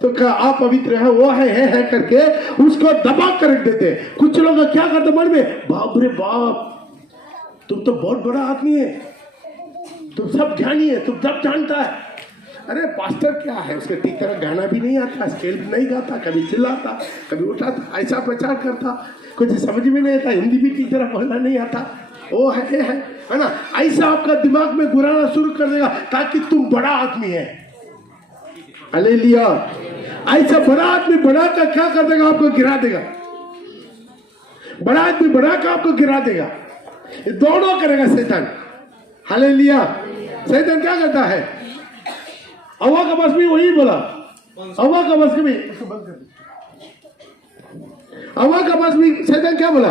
तो क्या आप पवित्र है, वो है करके उसको दबा कर रख देते। कुछ लोग क्या करते मन में, बाप रे बाप, तुम तो बहुत बड़ा आदमी है, तुम सब ज्ञानी है, तुम सब जानता है। अरे पास्टर क्या है, उसके ठीक तरह गाना भी नहीं आता, स्केल भी नहीं गाता, कभी चिल्लाता, कभी उठाता, ऐसा प्रचार करता, कुछ समझ में नहीं आता, हिंदी भी ठीक तरह बोलना नहीं आता। वो है ना, ऐसा आपका दिमाग में घुराना शुरू कर देगा ताकि तुम बड़ा आदमी है। हालेलुया। ऐसा बड़ा आदमी बड़ा का क्या कर देगा, आपको गिरा देगा। बड़ा आदमी बड़ा का आपको गिरा देगा। ये दोनों करेगा शैतान। हालेलुया। शैतान क्या करता है? हवा का बस भी वही बोला, हवा का बस भी, हवा का बस भी शैतान क्या बोला?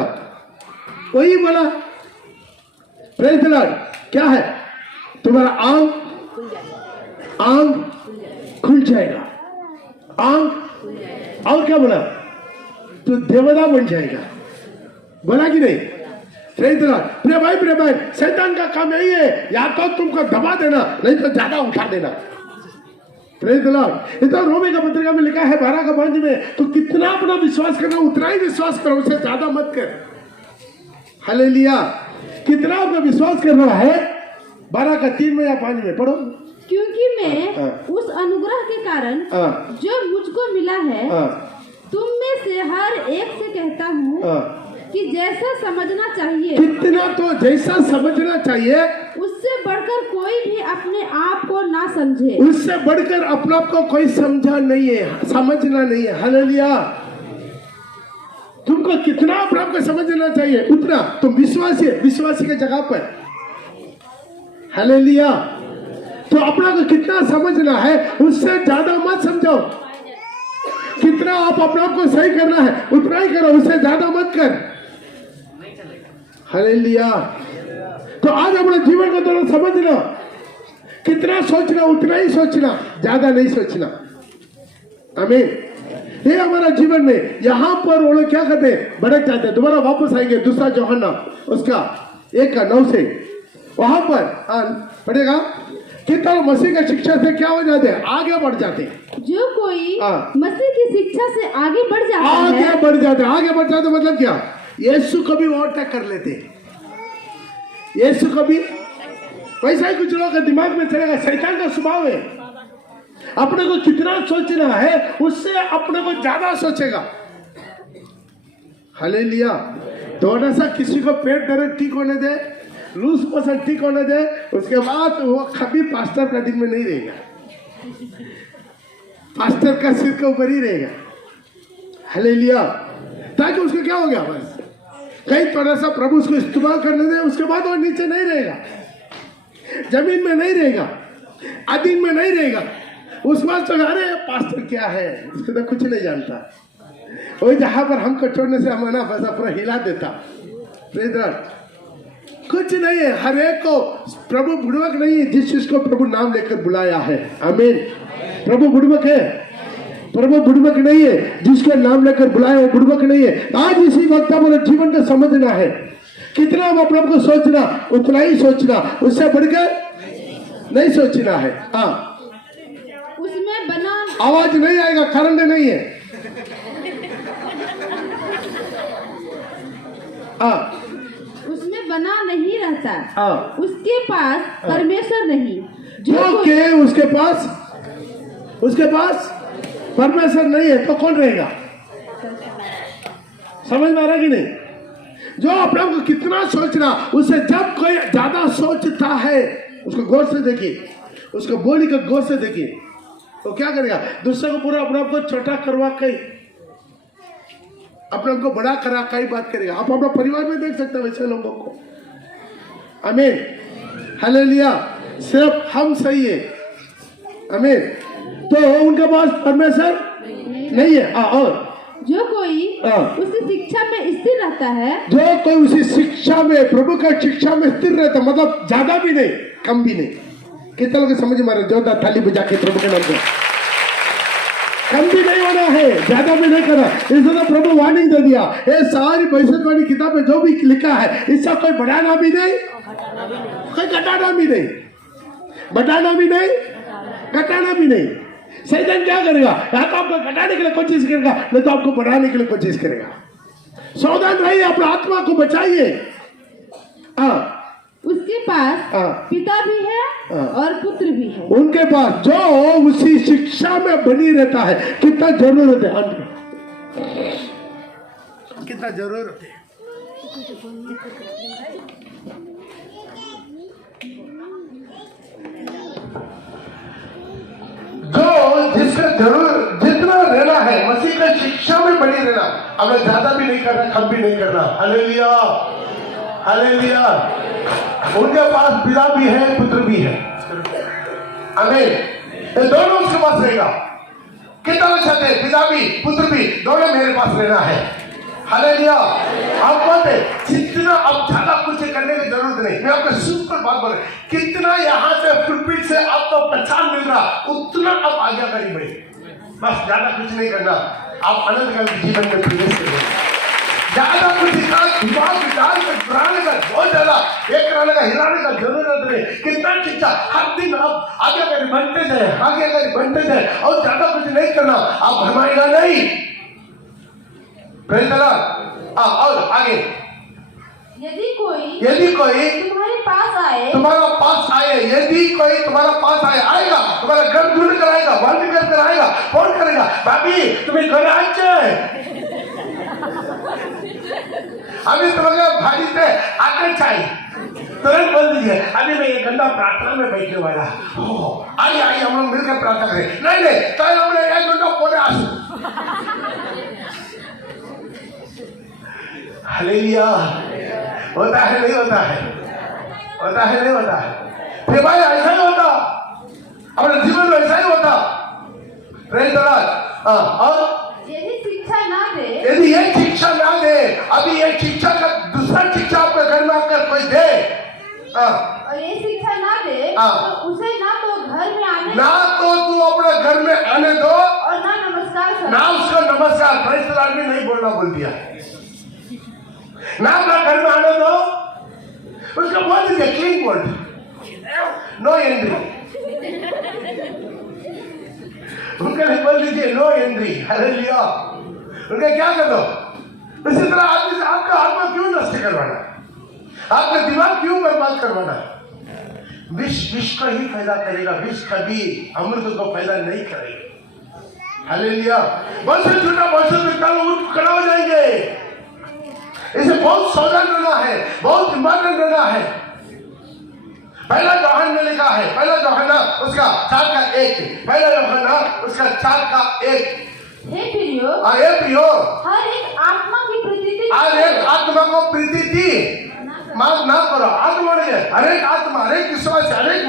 वही बोला। Praise the Lord. क्या है? तुम्हारा आंख खुल जाएगा, आंख। और क्या बोला? तो देवता बन जाएगा। बोला कि नहीं? Praise the Lord. प्रिय भाई, शैतान का काम यही है, या तो तुमको दबा देना, नहीं तो ज्यादा उठा देना। Praise the Lord. इतना रोमी का पत्रिका में लिखा है 12:5 में, तो कितना अपना विश्वास करना उतना ही विश्वास करो, उससे ज्यादा मत कर। हालेलुया। कितना अपना विश्वास करना है? 12:3 में या 5 में पढ़ो। क्योंकि मैं उस अनुग्रह के कारण जो मुझको मिला है तुम में से हर एक से कहता हूँ कि जैसा समझना चाहिए, कितना तो जैसा समझना चाहिए, उससे बढ़कर कोई भी अपने आप को ना समझे। उससे बढ़कर अपने आप को कोई समझा नहीं है, समझना नहीं है। हालेलुया। तुमको कितना अपने आप को समझना चाहिए उतना तुम विश्वासी के जगह पर। हालेलुया। तो अपना को कितना समझना है, उससे ज्यादा मत समझो। कितना आप अपने आप को सही करना है उतना ही करो, उससे ज्यादा मत कर। हालेलुया। तो आज अपने जीवन को थोड़ा समझना, कितना सोचना उतना ही सोचना, ज्यादा नहीं सोचना। आमीन। ये हमारा जीवन में यहाँ पर वो लोग क्या करते हैं? भटक जाते हैं। दोबारा वापस आएंगे 2 यूहन्ना उसका 1:9 से, वहां पर पढ़ेगा कितना मसीह की शिक्षा से क्या हो जाते हैं? आगे बढ़ जाते हैं। जो कोई मसीह की शिक्षा से आगे बढ़ जाता है, आगे बढ़ जाते मतलब क्या? यीशु को भी ओवरटेक कर लेते हैं। यीशु को भी वैसा ही कुछ लोगों के दिमाग में चलेगा। शैतान का स्वभाव है, अपने को कितना सोचना है उससे अपने को ज्यादा सोचेगा। हालेलुया। थोड़ा सा किसी को पेट दर्द ठीक होने दे, लूज मोशन ठीक होने दे, उसके बाद वो कभी पास्टर का दिन में नहीं रहेगा, पास्टर का सिर के ऊपर ही रहेगा। हालेलुया। ताकि उसको क्या हो गया? बस कहीं थोड़ा सा प्रभु उसको इस्तेमाल करने दे, उसके बाद वो नीचे नहीं रहेगा, जमीन में नहीं रहेगा, आदीन में नहीं रहेगा। उस बात तो अरे पास्टर क्या है, उसको तो कुछ नहीं जानता। वही जहां पर हमको छोड़ने से हमारा बसा पूरा हिला देता। Praise the Lord. कुछ नहीं है, हर एक को प्रभु बुड़वक नहीं है, जिस चीज को प्रभु नाम लेकर बुलाया है। आमीन। प्रभु बुड़वक है, प्रभु बुड़वक नहीं है। जिसके नाम लेकर बुलाया वो बुड़वक नहीं है। आज इसी वक्त हमारे जीवन को समझना है, कितना हम अपने को सोचना उतना ही सोचना, उससे बढ़कर नहीं सोचना है। उसमें बना आवाज नहीं आएगा, करंट नहीं है। उसमें बना नहीं रहता, उसके पास परमेश्वर नहीं। क्योंकि उसके पास परमेश्वर नहीं है तो कौन रहेगा? समझ में आ रहा कि नहीं? जो अपने को कितना सोचना, उसे जब कोई ज्यादा सोचता है उसको गौर से देखिए, उसको बोली का गौर से देखिए, तो क्या करेगा? दूसरे को पूरा अपने आप को छोटा करवा के अपने को बड़ा करा कई बात करेगा। आप अपना परिवार में देख सकते हैं वैसे लोगों को। आमीन। हालेलुया। सिर्फ हम सही है। आमीन। तो उनके पास परमेश्वर नहीं है। और जो कोई उसी शिक्षा में स्थिर रहता है, जो कोई उसी शिक्षा में, प्रभु का शिक्षा में स्थिर रहता, मतलब ज्यादा भी नहीं कम भी नहीं। कितने लोग समझ मारे? जोरदार ताली बजा के प्रभु के नाम पे। कम भी नहीं होना है, ज्यादा भी नहीं करना। इसलिए प्रभु वार्निंग दे दिया, ये सारी भविष्यवाणी किताब में जो भी लिखा है इसका कोई बढ़ाना भी नहीं, कोई घटाना भी नहीं, बढ़ाना भी नहीं, घटाना भी नहीं। शैतान क्या करेगा? या तो आपको घटाने के लिए कोशिश करेगा, नहीं तो आपको बढ़ाने के लिए कोशिश करेगा। सावधान रहिए, अपने आत्मा को बचाइए। उसके पास पिता भी है और पुत्र भी है। उनके पास जो उसी शिक्षा में बनी रहता है, कितना जरूरत है, कितना जरूरत है। जो जिसका जरूर जितना रहना है मसीह की शिक्षा में बनी रहना, हमें ज्यादा भी नहीं करना, कम भी नहीं करना। हालेलुया। हालेलुया। उनके पास पिता भी है, पुत्र भी है। आमीन। ये दोनों उसके पास रहेगा। कितना चाहते हैं? पिता भी पुत्र भी दोनों मेरे पास रहना है। हालेलुया। आप बोलते जितना अब ज्यादा कुछ करने की जरूरत नहीं। मैं आपको सिंपल बात बोल, कितना यहाँ से पुलपिट से आपको पहचान मिल रहा उतना आप आज्ञाकारी बने। बस ज्यादा कुछ नहीं करना, आप अनंत काल के जीवन में प्रवेश करेंगे। ज्यादा कुछ दिमाग डाल कर बढ़ाने का बहुत ज्यादा एक कराने का हिलाने का जरूरत नहीं। कितना शिक्षा हर दिन आप आज्ञाकारी बनते जाए, आज्ञाकारी बनते जाए और ज्यादा कुछ नहीं करना, आप भरमाएगा नहीं। Praise the Lord. और आगे, यदि कोई तुम्हारे पास आए, यदि कोई तुम्हारा पास आएगा, तुम्हारा घर ढूंढ कर आएगा, बंद कर आएगा, फोन करेगा, भाभी तुम्हें घर आए अभी तुम्हारे भाई से आकर चाहिए, तुरंत बोल दीजिए अभी मैं एक घंटा प्रार्थना में बैठने वाला। आइए हम लोग मिलकर प्रार्थना करें। नहीं कल हम लोग 1 घंटा पौने आसू। हालेलुया। होता है नहीं होता है? होता है नहीं होता है? फिर भाई ऐसा ही होता, अपने जीवन में ऐसा ही होता। Praise the Lord. और यदि शिक्षा ना दे, यदि ये शिक्षा ना दे, अभी ये शिक्षा का दूसरा शिक्षा आपके घर में आकर कोई दे, और ये शिक्षा ना दे तो उसे ना तो घर में आने, ना तो तू अपने घर में आने दो और ना नमस्कार करो, ना उसको नमस्कार प्रेज़ द लॉर्ड में नहीं बोलना बोल दिया। ना अपना घर में आने दो, उसका बोल दीजिए क्लीन बोर्ड, नो एंट्री। उनके लिए बोल दीजिए नो एंट्री। हालेलुया। उनका क्या कर दो? इसी तरह आदमी से आपका आत्मा क्यों नष्ट करवाना, आपका दिमाग क्यों बर्बाद करवाना? विष का ही फायदा करेगा, विष कभी अमृत को फायदा नहीं करेगा। हालेलुया। बहुत से छोटा बहुत से उठ खड़ा हो जाएंगे। इसे बहुत सावधान रहना है, बहुत इम्पोर्टेंट रहना है। पहला यूहन्ना में लिखा है, पहला यूहन्ना उसका 4 का 1, पहला यूहन्ना उसका 4 का 1। हे प्रियो, हर एक आत्मा की प्रीति, हर एक आत्मा को प्रीति माफ ना करो। आत्मा नहीं है, हर एक आत्मा, हर एक विश्वासी, हर एक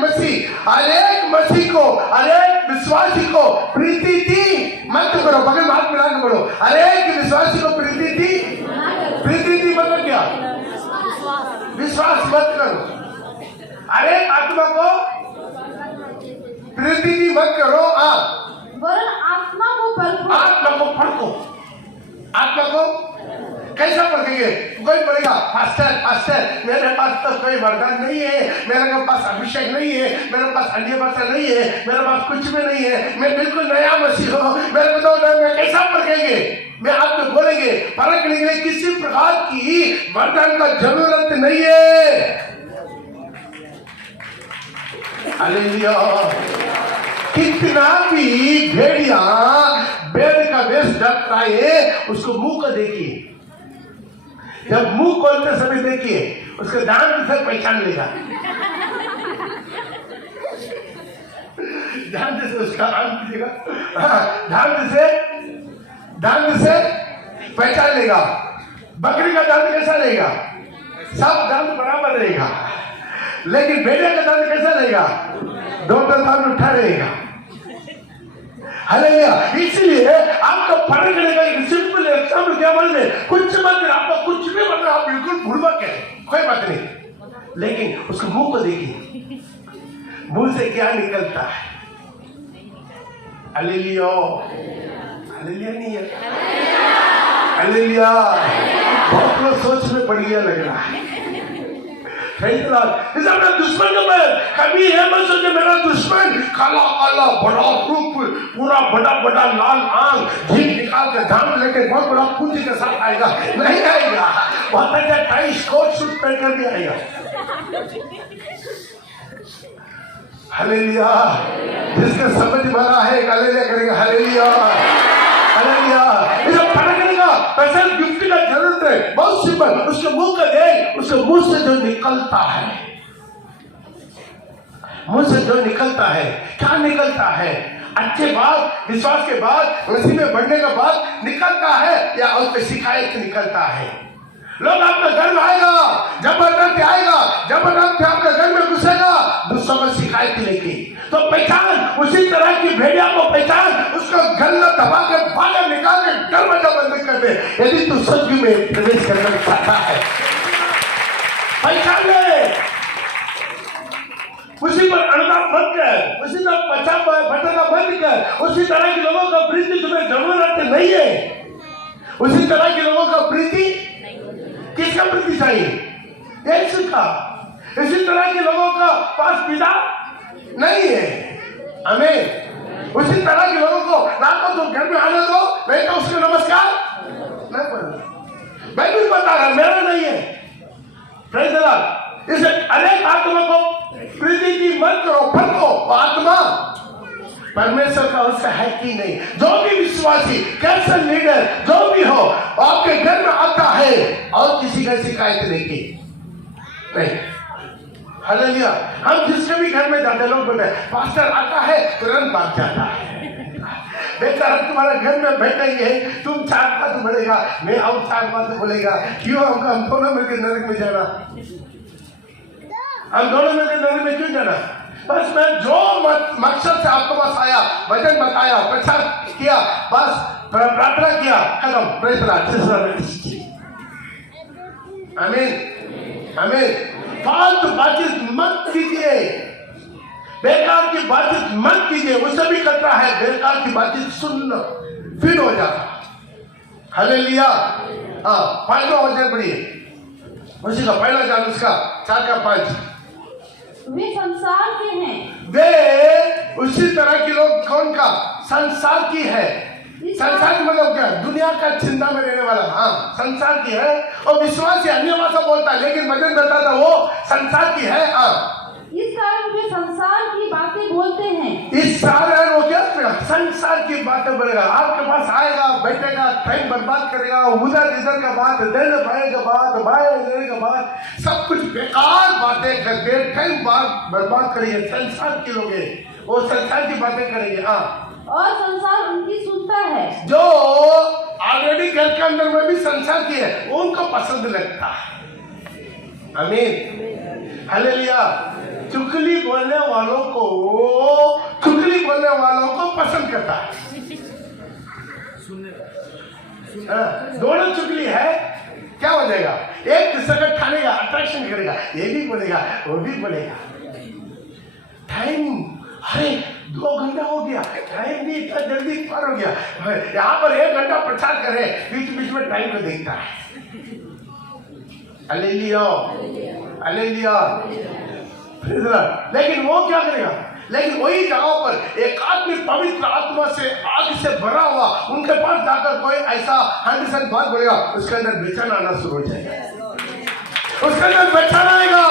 मसीह को, हर एक विश्वासी को प्रीति मत करो। बगल में हाथ मिला के बोलो, हर एक विश्वासी को प्रीति मतलब क्या? विश्वास मत करो। अरे आत्मा को प्रीति मत करो, वरन आत्मा को परखो। आत्मा को कैसा परखेंगे? कोई बोलेगा पास्टर मेरे पास तो कोई वरदान नहीं है, मेरे पास अभिषेक नहीं है, मेरे पास अन्य भाषा नहीं है, मेरे पास कुछ भी नहीं है, मैं बिल्कुल नया मसीह हूँ, मेरे को तो मैं कैसा परखेंगे? मैं आपको बोलेंगे परखने के लिए किसी प्रकार की वरदान का जरूरत नहीं है। हालेलुया। कितना भी भेड़िया भेड़ का वेश ढकता है, उसको मुंह को देखिए, जब मुंह खोलते समय देखिए, उसके दांत से पहचान लेगा, दांत से उसका दांत दिखेगा, दांत से पहचान लेगा। बकरी का दांत कैसा रहेगा? सब दांत बराबर रहेगा, लेकिन भेड़िया का दांत कैसा रहेगा? दोनों दांत उठा रहेगा। हालेलुया। इसलिए आपको परखने का एक सिंपल एग्जाम्पल क्या बोलते, कुछ मत, आपको कुछ भी मतलब आप बिल्कुल भूलभुलैया है, कोई बात नहीं, लेकिन उसके मुंह को देखिए, मुंह से क्या निकलता है। हालेलुया। हालेलुया नहीं है? हालेलुया। बहुत लोग सोच में पड़ गया लग रहा है। अपना दुश्मन को कभी ये मत सोचे मेरा दुश्मन काला काला बड़ा रूप, पूरा बड़ा बड़ा लाल आंख, जीभ निकाल के दांत लेके बहुत बड़ा पूंजी के साथ आएगा, नहीं आएगा। बहुत अच्छा टाइट कोट सूट पहन कर भी आएगा। हालेलुया। जिसका समझ भरा है हालेलुया करेगा। हालेलुया। हालेलुया। इसे परखने का पैसा गिफ्ट का जरूरत है, बहुत सिंपल। उसके मुंह का देख, उसके मुंह से जो निकलता है, मुंह से जो निकलता है, क्या निकलता है? अच्छे बात, विश्वास के बाद, मसीह में बढ़ने का बाद निकलता है, या उसके शिकायत निकलता है? लोग आपके घर में आएगा, जबरदस्ती आएगा, जबरदस्ती आपके घर में घुसेगा, दूसरों को शिकायत लेके, तो पहचान उसी तरह की भेड़िया को पहचान, उसको गला दबा के बाहर निकाल के दरवाजा बंद कर दे। यदि तू सच में प्रवेश करना चाहता है, पहचान ले, उसी पर अड़ना मत कर, उसी तरह भटकना बंद कर। उसी तरह के लोगों का प्रीति तुम्हें जरूरत नहीं है। उसी तरह के लोगों का प्रीति किसका प्रीति चाहिए? यीशु का। इसी तरह के लोगों का पास पिता नहीं है। हमें उसी तरह के लोगों को ना तो तुम घर में आने दो, नहीं तो उसको नमस्कार नहीं पढ़ो। बाइबल बता रहा मेरा नहीं है। Praise the Lord. इसे अनेक आत्मा को प्रीति की मत करो, फटको आत्मा परमेश्वर का उसका है कि नहीं। जो भी विश्वासी कैसे लीडर जो भी हो आपके घर में आता है और किसी का शिकायत लेके नहीं। हालेलुया। हम जिसके भी घर में जाते लोग बोलते हैं पास्टर आता है तुरंत भाग जाता है। बेचारा तुम्हारे घर में बैठेंगे, तुम 4 बात बोलेगा, मैं और 4 बात बोलेगा। क्यों हम दोनों मिलकर नरक में जाना? हम दोनों मिलकर नरक में क्यों जाना? बस मैं जो मकसद से आपके पास आया, वचन बताया, प्रचार किया, बस प्रार्थना किया, खत्म। Praise the Lord. आमीन आमीन। फालतू बातचीत मत कीजिए, बेकार की बातचीत मत कीजिए। उससे भी खतरा है, बेकार की बातचीत सुनना फिर हो जाता। हालेलुया। हाँ, 5वां वचन पढ़िए, उसी का पहला जान उसका 4 का 5। वे संसार के हैं। वे उसी तरह के लोग कौन का? संसार की है। संसार की मतलब क्या? दुनिया का चिंता में रहने वाला। हाँ, संसार की है। और विश्वासी अन्य भाषा बोलता है, लेकिन वचन बताता वो संसार की है। हाँ, इस कारण वे संसार की बातें बोलते हैं। इस सारे वो क्या संसार की बातें बोलेगा, आपके पास आएगा, बैठेगा, टाइम बर्बाद करेगा, उधर इधर का बात, देने बाएं का बात, बाएं देने का बात, सब कुछ बेकार बातें करके टाइम बर्बाद करेंगे। संसार के लोग हैं, वो संसार की बातें करेंगे। हाँ, और संसार उनकी सुनता है। जो ऑलरेडी घर के अंदर में भी संसार की है, उनको पसंद लगता है। आमीन हालेलुया। चुगली बोलने वालों को पसंद करता है। दोनों चुगली है, क्या हो जाएगा? एक दूसरे को ठानेगा, अट्रैक्शन करेगा, ये भी बोलेगा वो भी बोलेगा। टाइम, अरे 2 घंटा हो गया, टाइम भी इतना जल्दी पार हो गया। यहाँ पर 1 घंटा प्रचार करे, बीच बीच में टाइम को देखता है। Hallelujah hallelujah. लेकिन वो क्या करेगा? लेकिन वही जगह पर एक आदमी पवित्र आत्मा से आग से भरा हुआ, उनके पास जाकर कोई ऐसा 100% बात बोलेगा, उसके अंदर बेचैन आना शुरू हो जाएगा। उसके अंदर बेचैन आएगा,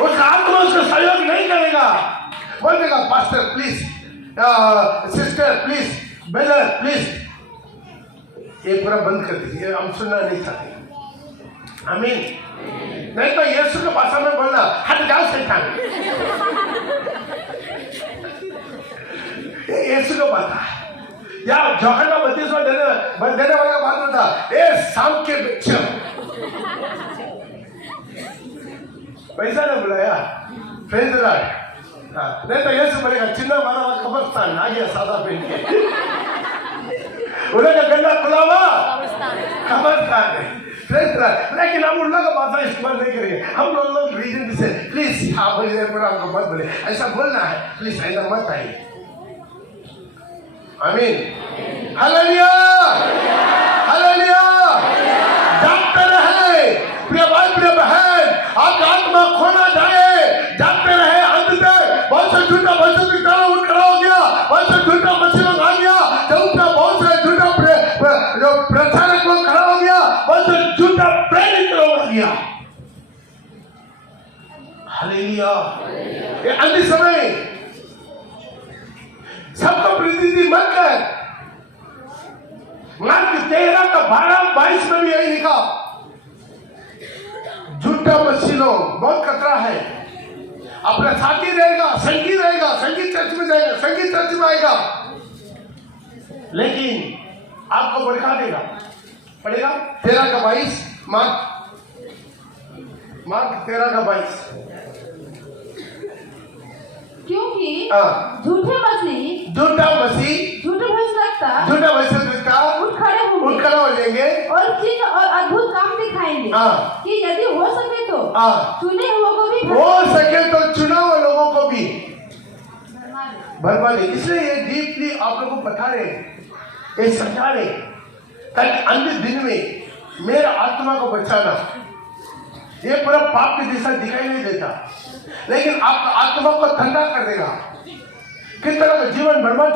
उसका आत्मा उसको सहयोग नहीं करेगा। बोल देगा pastor please, sister please, brother please, ये पूरा बंद कर दीजिए, हम सुनना नहीं चाहते। आमीन। नहीं तो यीशु की भाषा में बोलना, हट जाओ शैतान। यीशु को पता है या यूहन्ना 32वां देने वाला बात होता, ए शाम के बच्चे पैसा ने बुलाया। Praise the Lord. नहीं तो यीशु बोलेगा चिन्ना मारा हुआ कब्रिस्तान आ गया सादा पहन के, उन्होंने गंदा खुला हुआ कब्रिस्तान है। लेकिन हम उन लोगों का भाषा इस्तेमाल नहीं करेंगे। हम लोग रीजन से प्लीज आप बोलिए, आपको मत बोले, ऐसा बोलना है, प्लीज ऐसा मत आइए। आमीन हालेलुया हालेलुया। जागते रहे प्रिय भाई प्रिय बहन, आपका आत्मा खोना जाए, जागते रहे। अंत तक बहुत से झूठा भजन उठ खड़ा हो गया, बहुत से झूठा मसीह लोग आ गया, बहुत से झूठा जो प्रचारक लोग खड़ा हो गया, बहुत से झूठा प्रेरित लोग आ गया। हालेलुया। ये अंतिम समय सबको प्रीति मत कर। मार्क 13 का 12-22 में भी यही लिखा, झूठा मसीह लोग बहुत खतरा है। अपना साथी रहेगा, संगी रहेगा, संगीत चर्च में जाएगा, संगीत चर्च में आएगा, लेकिन आपको भड़का देगा। पढ़ेगा 13 का 22, मार्क 13 का 22। क्योंकि हाँ। झूठा मसीह झूठा भविष्यद्वक्ता उठ खड़े हो जाएंगे और चिन्ह और अद्भुत काम दिखाएंगे हाँ। कि यदि हो सके तो हाँ। चुने हुए को भी हो सके तो चुना हुए लोगों को भी भरमा दे। इसलिए ये डीपली आप लोगों को बता रहे, ये समझा रहे, ताकि अंतिम दिन में मेरा आत्मा को बचाना। ये पूरा पाप के जैसा दिखाई नहीं देता, लेकिन आपका आत्मा को ठंडा कर देगा। किस तरह का जीवन भड़का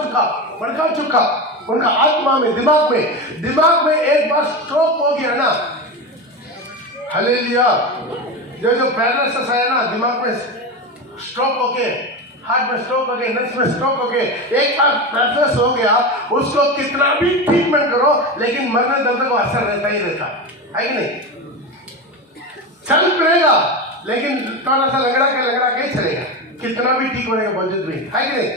चुका उनका आत्मा में, दिमाग में एक बार स्ट्रोक हो गया ना, हालेलुया। जो पैरालिसिस आया ना, दिमाग में स्ट्रोक होके, हार्ट में स्ट्रोक होके, नस में स्ट्रोक होके, एक बार पैरालिसिस हो गया, उसको कितना भी ट्रीटमेंट करो, लेकिन मरने दम तक असर रहता ही रहता है कि नहीं? चल पड़ेगा, लेकिन थोड़ा सा लंगड़ा के चलेगा, कितना भी ठीक होने के बावजूद भी, है कि नहीं?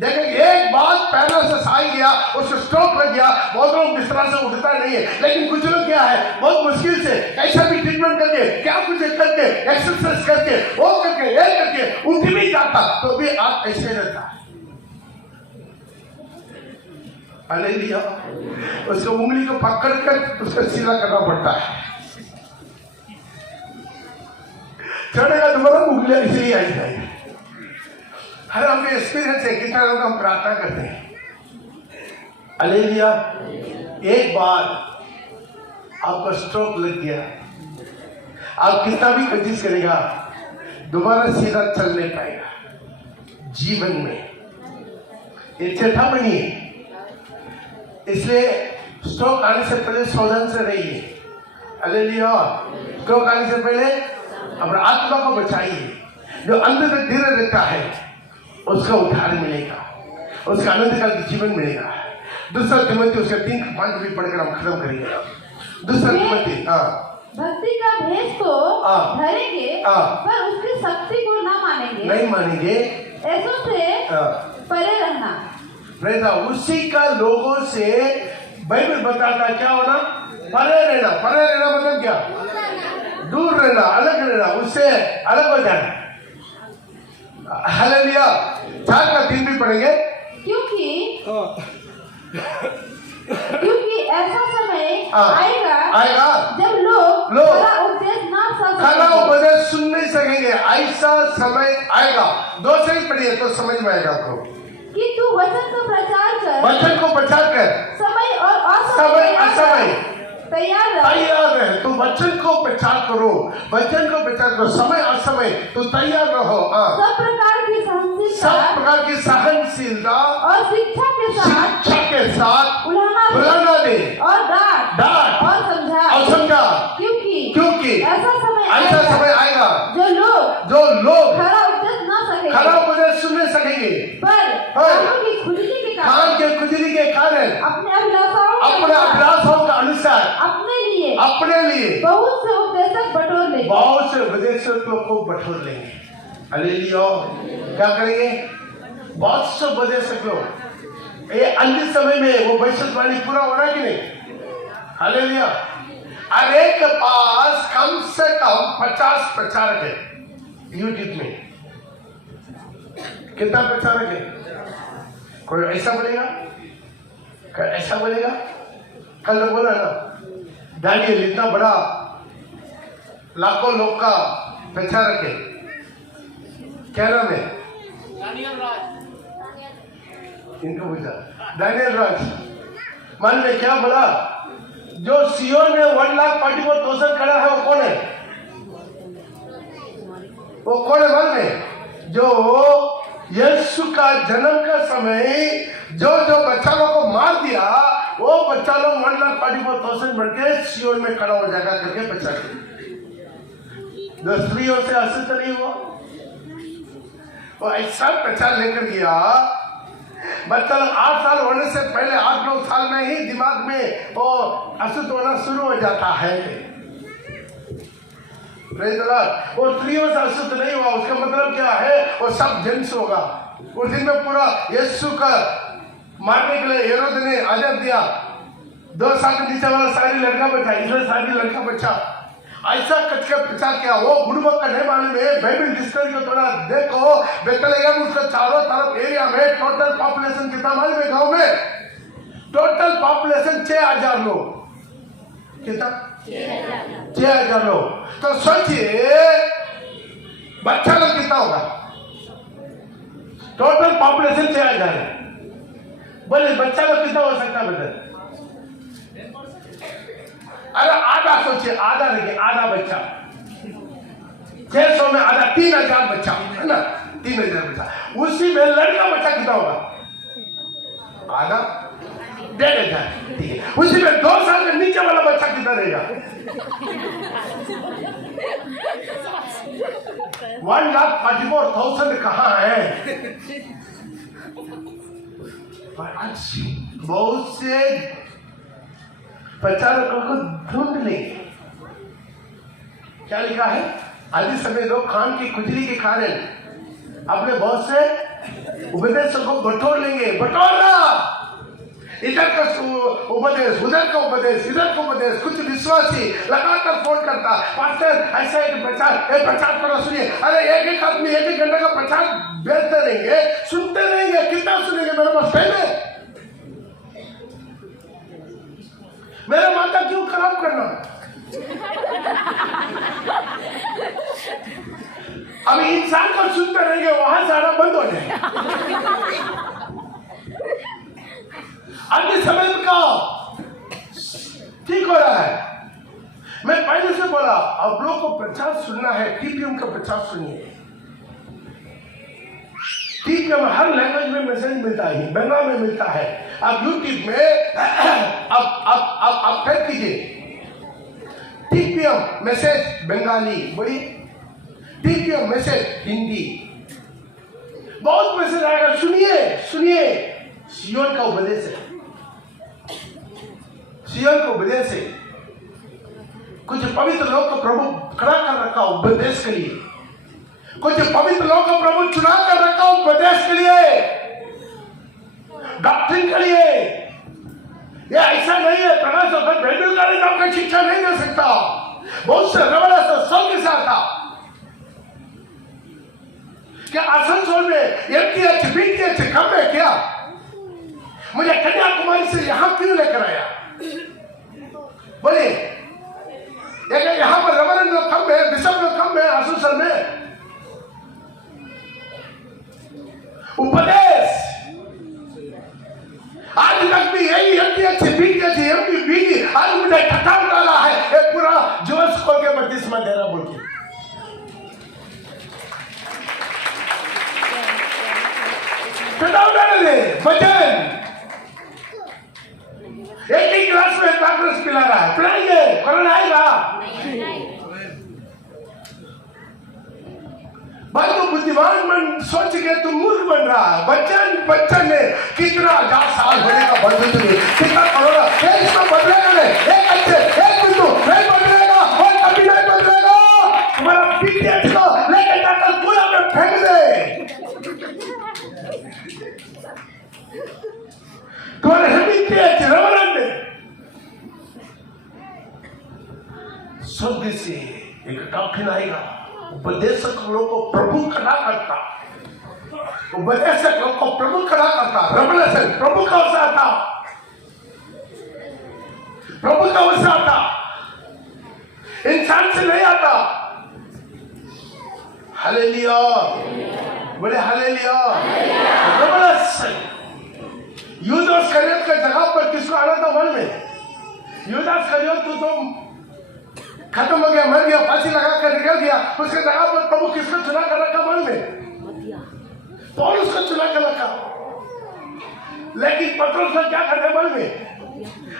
देखें, एक बात पैरालिसिस आ गया, उसको स्ट्रोक लग गया, बहुत लोग बिस्तर से उठता नहीं है, लेकिन कुछ लोग क्या है, बहुत मुश्किल से कैसा भी ट्रीटमेंट करके, क्या कुछ करके, एक्सरसाइज करके, वो करके, ये करके उठ भी जाता, तो भी आप ऐसे रहता। हालेलुया। उसको उंगली को पकड़ कर उसको सीधा करना पड़ता है, चढ़ेगा दोबारा उंगलियां इसलिए आई जाएगी। हर हमने एक्सपीरियंस है, कितना लोग हम प्रार्थना करते हैं। हालेलुया। एक बार आपको स्ट्रोक लग गया, आप कितना भी कोशिश करेगा, दोबारा सीधा चल नहीं पाएगा जीवन में। ये चेता बनिए, इसलिए स्ट्रोक आने से पहले सावधान से रहिए। हालेलुया। स्ट्रोक आने से पहले अपना आत्मा को बचाइए। जो अंदर तक धीरे रहता है उसका उद्धार मिलेगा, उसका आनंद का जीवन मिलेगा। दूसरा तिमोथी उसका 3-5 भी पढ़कर हम खत्म करेंगे। दूसरा तिमोथी भक्ति का भेष तो धरेंगे, पर उसकी शक्ति को नहीं मानेंगे। ऐसों से परे रहना। उसी का लोगों से बाइबल बताता क्या होना? परे रहना मतलब क्या? दूर रहना, अलग रहना, उससे अलग हो जाना। हालेलुया। 4 का 3 भी पढ़ेंगे। क्योंकि ऐसा समय आएगा जब लोग खरा उपदेश सुन नहीं सकेंगे। ऐसा समय आएगा, 2 से ही पढ़िए तो समझ में आएगा आपको। कि तू वचन को प्रचार कर समय और असमय तैयार रहे। तो वचन को प्रचार करो, समय और समय तो तैयार रहो। सब प्रकार की सहनशीलता और शिक्षा के साथ बुलाना दे और डांट और समझा। क्योंकि ऐसा समय आएगा जो लोग खरा उपदेश सुन नहीं सकेंगे, पर कान के खुजली के कारण अपने अभिलाषाओं का अनुसार अपने लिए बहुत से उपदेशक बटोर लेंगे। हालेलुया। क्या करेंगे? बहुत से उपदेशक लोग। ये अंतिम समय में वो भविष्यवाणी पूरा हो रहा है कि नहीं? हालेलुया। और एक के पास कम से कम 50 प्रचारक है यूट्यूब में। कितना प्रचारक है? कोई ऐसा बोलेगा? कल तो बोला ना, दानियल इतना बड़ा लाखों लोग का प्रचारक है, क्या नाम है? इनको पूछा, दानियल राज। मान में क्या बोला? जो सियोन में 1,44,000 खड़ा है, वो कौन है? मान में जो यीशु का जन्म का समय जो बच्चा लोग को मार दिया, वो बच्चा लोग 1,44,000 बढ़ के सियोन में खड़ा हो जाएगा करके बचा के। स्त्रियों से अशुद्ध नहीं हुआ, वो ऐसा प्रचार लेकर गया। बच्चा लोग 8 साल होने से पहले 8-9 साल में ही दिमाग में वो अशुद्ध होना शुरू हो जाता है। वो स्त्रियों से अशुद्ध नहीं हुआ, उसका मतलब क्या है? वो सब जेंट्स होगा। उस दिन में पूरा यीशु का मारने के लिए हेरोद ने आदेश दिया, 2 साल के नीचे वाला सारी लड़का बच्चा, इसमें सारी लड़का बच्चा ऐसा कच के प्रचार किया। वो गुरुमुख का नहीं मालूम है, बाइबल डिक्शनरी को थोड़ा देखो, बेतलेहम उसका चारों तरफ एरिया में टोटल पॉपुलेशन कितना मालूम है? गांव में टोटल पॉपुलेशन 6000 लोग। कितना? 6000 लोग। तो सोचिए बच्चा लोग कितना होगा? टोटल पॉपुलेशन 6000 है, बोले बच्चा लोग कितना हो सकता है? बेटा अरे आधा सोचिए, आधा देखिए, आधा बच्चा 600 में आधा 3000 बच्चा है ना, 3000 बच्चा। उसी में लड़का बच्चा कितना होगा? आधा 1500, ठीक है। उसी में 2 साल के नीचे वाला बच्चा कितना रहेगा? 1,44,000 कहाँ है? बहुत से प्रचारकों को ढूंढ लेंगे। क्या लिखा है? आदि समय लोग खान की खुजली के कारण अपने बहुत से उपदेशों को बटोर लेंगे। बटोरना, इधर का उपदेश, उधर का उपदेश, इधर का उपदेश। कुछ विश्वासी लगातार फोन करता, पास्टर ऐसा एक प्रचार करो, सुनिए। अरे एक आदमी 1 घंटे का प्रचार बेचते रहेंगे, सुनते रहेंगे, कितना सुनेंगे? मेरे पास टाइम है? मेरा माता क्यों खराब करना? अब इंसान को सुनते रहेंगे, वहां से आना बंद हो जाए। अन्य समय का ठीक हो रहा है। मैं पहले से बोला, आप लोग को प्रचार सुनना है, टीपीएम का प्रचार सुनिए। टीपीएम हर लैंग्वेज में मैसेज मिलता है, बंगाल में मिलता है। आप यूट्यूब में आप टाइप कीजिए टीपीएम मैसेज बंगाली, बोलिए टीपीएम मैसेज हिंदी, बहुत मैसेज आएगा। सुनिए सुनिए, सियोन का उपदेश है, सियोन का उपदेश है। कुछ पवित्र लोग को प्रभु खड़ा कर रखा उपदेश के लिए, कुछ पवित्र लोग को प्रभु चुना कर रखा उपदेश के लिए, डॉक्ट्रिन के लिए। ये ऐसा नहीं है प्रकाश बाइबल का नाम का शिक्षा नहीं दे सकता। बहुत से रेवलेशन स्वर्ग से आता। क्या आसनसोल में एमटीएच बीटीएच कम है क्या? मुझे कन्याकुमारी से यहां क्यों लेकर आया? बोलिए, यहां पर रेवरेंड लोग कम है, बिशप लोग कम है आसनसोल में। उपदेश आज तक भी यही एमटीएच बीटीएच एमपीबी आज मुझे ठट्ठा डाला है। एक पूरा जोश खोल के बत्तीसवां डेरा बोल के वचन एक ही क्लास में कांग्रेस पिला रहा है, पिलाइए, कोरोना आएगा। भाई तो बुद्धिमान मन सोच के तू मूर्ख बन रहा है। बच्चन ने कितना 10 साल होने का बदल दिए, कितना कोरोना इसमें बदलेगा नहीं। एक अच्छे एक बिंदु नहीं बदलेगा और कभी नहीं बदलेगा। हमारा बीटीएच को लेकर जाकर पूरा में फेंक दे। तुम्हारे बीटीएच रेवरेंड स्वर्ग से एक डॉक्ट्रिन आएगा। उपदेशक लोग को प्रभु खड़ा करता, उपदेशक लोग को प्रभु खड़ा करता। रेवलेशन प्रभु का वसा था, प्रभु का वसा था, इंसान से नहीं आता। हालेलुया, बोले हालेलुया। रेवलेशन यूदास इस्करियोत का जगह पर किसको आना था मन में? यूदास इस्करियोत तो खत्म हो गया, मर गया, फांसी लगा कर निकल गया। उसके जगह पर प्रभु किसको चुना कर रखा मन में? पौलुस को चुना कर रखा। लेकिन पतरस को क्या करना मन में?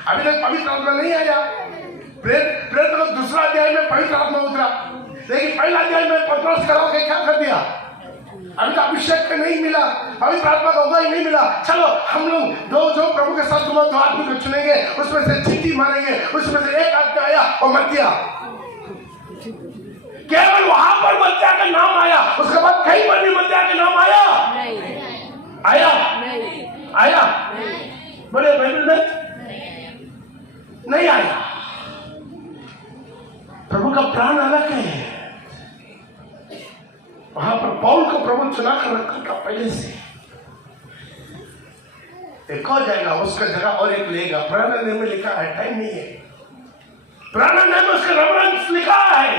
अभी तक पवित्र आत्मा नहीं आया। प्रेरित लोग दूसरा अध्याय में पवित्र आत्मा उतरा, लेकिन पहला अध्याय में पतरस कराओ के क्या कर दिया? अभी तो अभिषेक नहीं मिला, पवित्र आत्मा का उगा ही नहीं मिला। चलो हम लोग जो प्रभु के साथ 2 आदमी को चुनेंगे, उसमें से चीटी मारेंगे, उसमें से एक आदमी आया और मत्तिया। केवल वहां पर मत्तिया का नाम आया, उसके बाद कहीं पर भी मत्तिया का नाम आया नहीं। आया नहीं। आया नहीं। बोले बाइबल में नहीं आएगा। प्रभु का प्लान अलग है। वहां पर पौल को प्रभु चुना कर रखा था पहले से। एक हो जाएगा, उसका जगह और एक लेगा। पुराना नियम में लिखा है, टाइम नहीं है। पुराना नियम में उसका रेफरेंस लिखा है।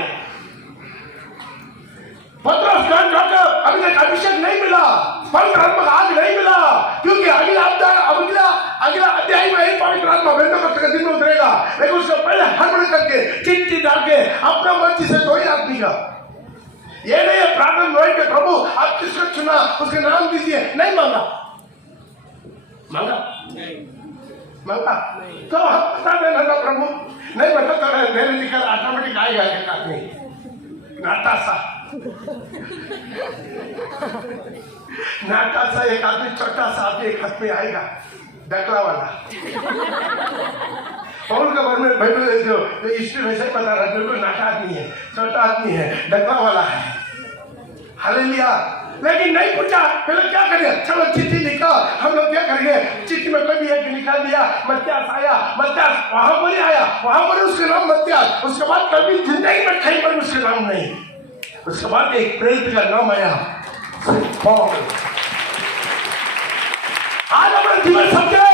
पतरस गांव जाकर अभी तक अभिषेक नहीं मिला, पवित्र आत्मा का आग नहीं मिला, क्योंकि अगला अध्याय में ही पवित्र आत्मा बेंतकोस्त के दिन में उतरेगा। लेकिन उससे पहले हड़बड़ करके चिट्ठी डाल के अपना मर्जी से दो ही आदमी का, ये नहीं है प्रार्थना नोए के प्रभु आप किसको चुना उसके नाम दीजिए, नहीं मांगा तो हम बता देना था प्रभु, नहीं बता तो मेरे निकल ऑटोमेटिक आएगा एक आदमी नाटासा एक आदमी, छोटा सा आदमी एक हाथ में आएगा, डकला वाला। पौल का बारे में बाइबल जो हिस्ट्री वैसे ही बता रहा है, बिल्कुल नाटा आदमी है, छोटा आदमी है, डकला वाला है। हालेलुया। लेकिन नहीं पूछा पहले क्या करें, चलो चिट्ठी लिखा, हम लोग क्या करेंगे, चिट्ठी में कोई भी एक निकाल दिया, मत्यास आया, मत्यास वहां पर ही आया, वहां पर उसके नाम मत्यास, उसके बाद कभी जिंदगी में कहीं पर उसके नाम नहीं। उसके बाद एक प्रेरित का नाम आया पौल। आज अपना जीवन समझे,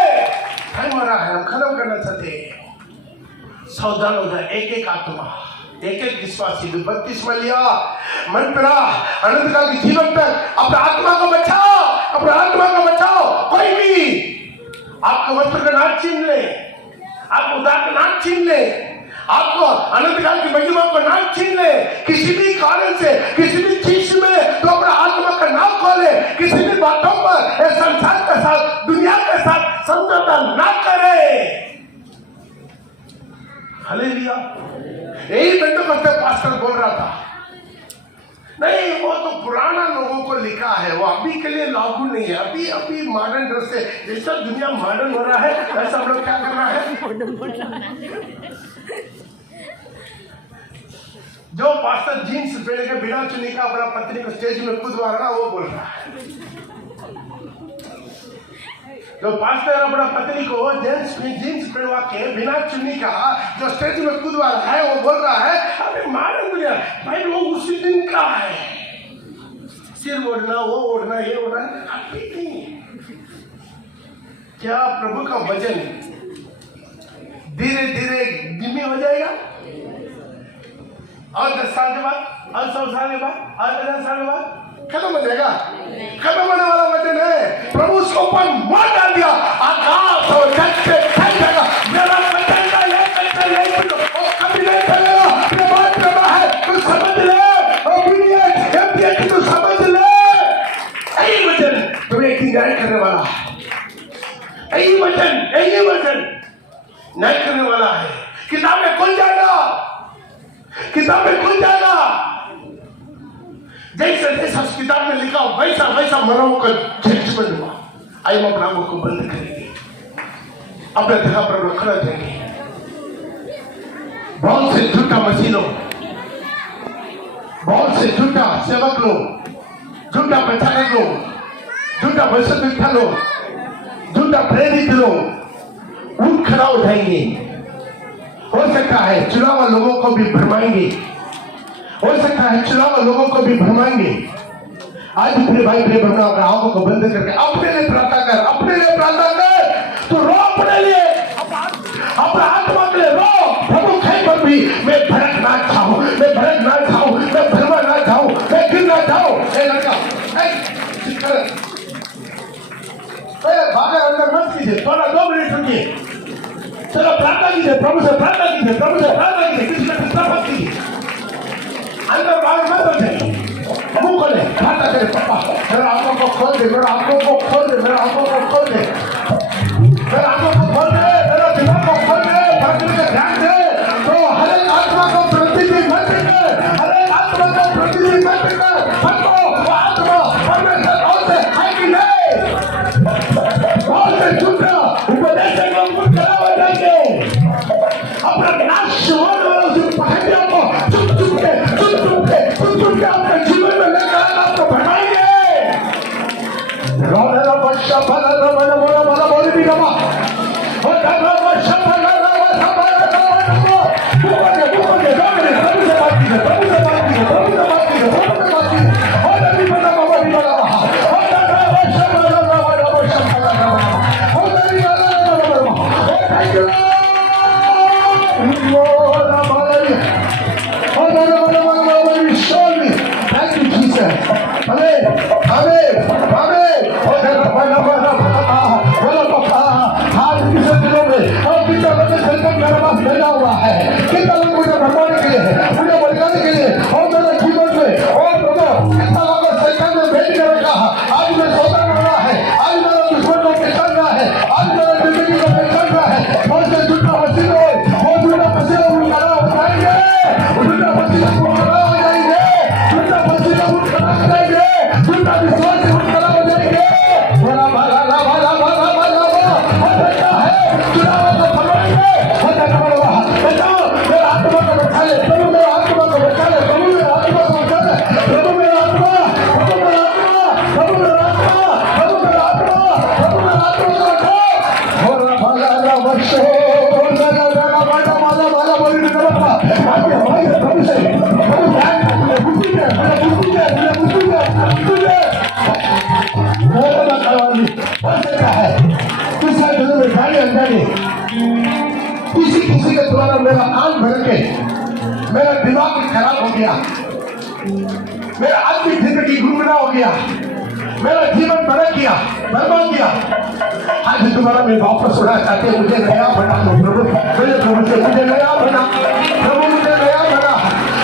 टाइम हो रहा है, हम खत्म करना चाहते हैं। सावधान हो जाए, एक एक आत्मा, एक एक विश्वासी 32 लिया मन पड़ा अनंत काल के जीवन तक अपने आत्मा को बचाओ, अपने आत्मा को बचाओ। कोई भी आपको वस्त्र का नाम छीन ले, आपको उदार का नाम छीन ले, आपको अनंत काल की महिमा को नाम छीन ले, किसी भी कारण से किसी भी चीज में तो अपना आत्मा का नाम खोले, किसी भी बातों पर संसार के साथ दुनिया के साथ समझौता ना करे। हालेलुया। यही बेंतकोस्त पास्टर बोल रहा था, नहीं वो तो पुराना लोगों को लिखा है, वो अभी के लिए लागू नहीं है। अभी मॉडर्न ड्रेस से जैसा दुनिया मॉडर्न हो रहा है वैसा हम लोग क्या कर रहा है। जो पास्टर जीन्स पहन के बिना चुन्नी का अपना पत्नी को स्टेज में कूदवा रहा वो बोल रहा है। जो पास्टर अपना पत्नी को जीन्स पहनवा के बिना चुन्नी का जो स्टेज में कूदवा रहा है वो बोल रहा है अभी मॉडर्न दुनिया भाई, वो उसी दिन का है। सिर ओढ़ना, वो ओढ़ना, ये ओढ़ना अभी नहीं। क्या प्रभु का वचन धीरे धीरे धीमी हो जाएगा? और 10 साल के बाद, और 100 साल के बाद, और 50 साल के बाद खत्म हो जाएगा? खत्म होने वाला वचन है। प्रभु उसको ऊपर मार डाल दिया, आकाश और जग से फैल जाएगा। मेरा वचन का ये कल्चर नहीं कभी नहीं फैलेगा। ये बात प्रभा है, तू समझ ले, और तू समझ ले। यही वचन तुम्हें एक न्याय करने वाला है। यही वचन न्याय करने वाला है। किताबें खुल जाएगा, किताबें खुल जाएगा। जैसे जैसा किताब में लिखा वैसा वैसा मनाओ का जजमेंट हुआ। आइए हम अपना को बंद करेंगे, अपने जगह पर खड़ा जाएंगे। बहुत से झूठा मसीनों, बहुत से झूठा सेवक लोग, झूठा प्रचारक लोग, झूठा वैश्विकता लोग, झूठा प्रेरित लोग उठ खड़ा उठाएंगे। हो सकता है चुनाव लोगों को भी भरमाएंगे, हो सकता है चुनाव लोगों को भी भरमाएंगे। आज प्रिय भाई प्रिय बहनों, अपने आंखों को बंद करके अपने लिए प्रार्थना कर, अपने लिए प्रार्थना कर। तो रो अपने लिए, अपने आत्मा के लिए रो। प्रभु कहीं पर भी मैं भड़क ना चाहूं, मैं भड़क ना चाहूं, मैं भरमा ना चाहूं, मैं गिर ना चाहूं। भागा अंदर मत कीजिए, थोड़ा 2 मिनट रुकिए। चलो प्रार्थना कीजिए, प्रभु से प्रार्थना कीजिए, प्रभु से प्रार्थना कीजिए, किसी का प्रार्थना कीजिए। अंदर बाहर मत हो जाए, मुंह खोले, प्रार्थना करे। पापा मेरा आंखों को खोल दे, मेरा आंखों को खोल दे, मेरा आंखों को खोल दे, मेरा आंखों को खोल दे, मेरा दिमाग को खोल दे, भक्ति में ध्यान दे। तो हर एक आत्मा को प्रतिदिन मत कर, हर एक आत्मा को प्रतिदिन मत कर। हमको वो आत्मा परमेश्वर और से है कि नहीं? बहुत से झूठा उपदेश से लोग खड़ा हो जाएंगे, अपना नाश होने वाला उस पहाड़ियों को चुप चुप के अपने जीवन में लेकर आपको बढ़ाएंगे। रोना बच्चा भला बोला बोला बोली भी और मेरे जीवन में और प्रभु कितना लोगों शैतान ने भेज कर रखा आज मैं सौदा कर रहा है, आज मेरा दुश्मन को पहचान रहा है, आज मेरा जिंदगी को पहचान रहा है। बहुत से झूठा पसीना हो, वो झूठा पसीना उन खड़ा हो जाएंगे, झूठा पसीना उन खड़ा हो जाएंगे, झूठा पसीना उन खड़ा हो जाएंगे, झूठा विश्वास उन खड़ा हो जाएंगे। भला भला भला भला भला भला हो सकता है चुनाव को पकड़ेंगे, हो सकता है बचाओ मेरा आत्मा को बचा ले, प्रभु मेरा आत्मा को बचा ले, प्रभु मेरा आत्मा को बचा ले, प्रभु मेरा आत्मा, प्रभु मेरा आत्मा, प्रभु मेरा आत्मा, प्रभु मेरा आत्मा, प्रभु मेरा आत्मा को बचाओ। और भला भला बच्चों भला भला भला भला भला बोली नहीं करता आज हमारे प्रभु से प्रभु ध्यान रखिए, बुद्धि दे, बुद्धि दे, बुद्धि दे, बुद्धि दे। मेरा कहानी हो सकता है किसी दिनों में जाने अनजाने किसी के द्वारा मेरा कान भर के मेरा दिमाग खराब हो गया, मेरा आत्मिक जिंदगी गुमराह हो गया, मेरा जीवन बर्बाद किया, बर्बाद किया। आज तुम्हारा मैं वापस उड़ा चाहते मुझे नया बना दो प्रभु, मेरे प्रभु से मुझे नया बना, प्रभु मुझे नया बना,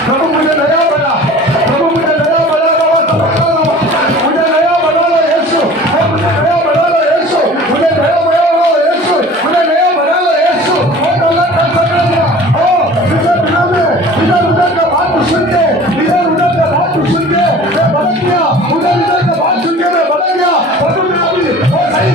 प्रभु मुझे नया बना, प्रभु मुझे नया बना लो, मुझे नया बना लो यीशु, मुझे नया बना लो यीशु, मुझे नया बना लो यीशु, मुझे नया बना लो यीशु। और अल्लाह का कर दिया ओ इधर बिना में इधर उधर का बात सुन के, इधर उधर का बात सुन के मैं बदल गया, उधर इधर का बात सुन के मैं बदल गया, प्रभु ने अभी वो सही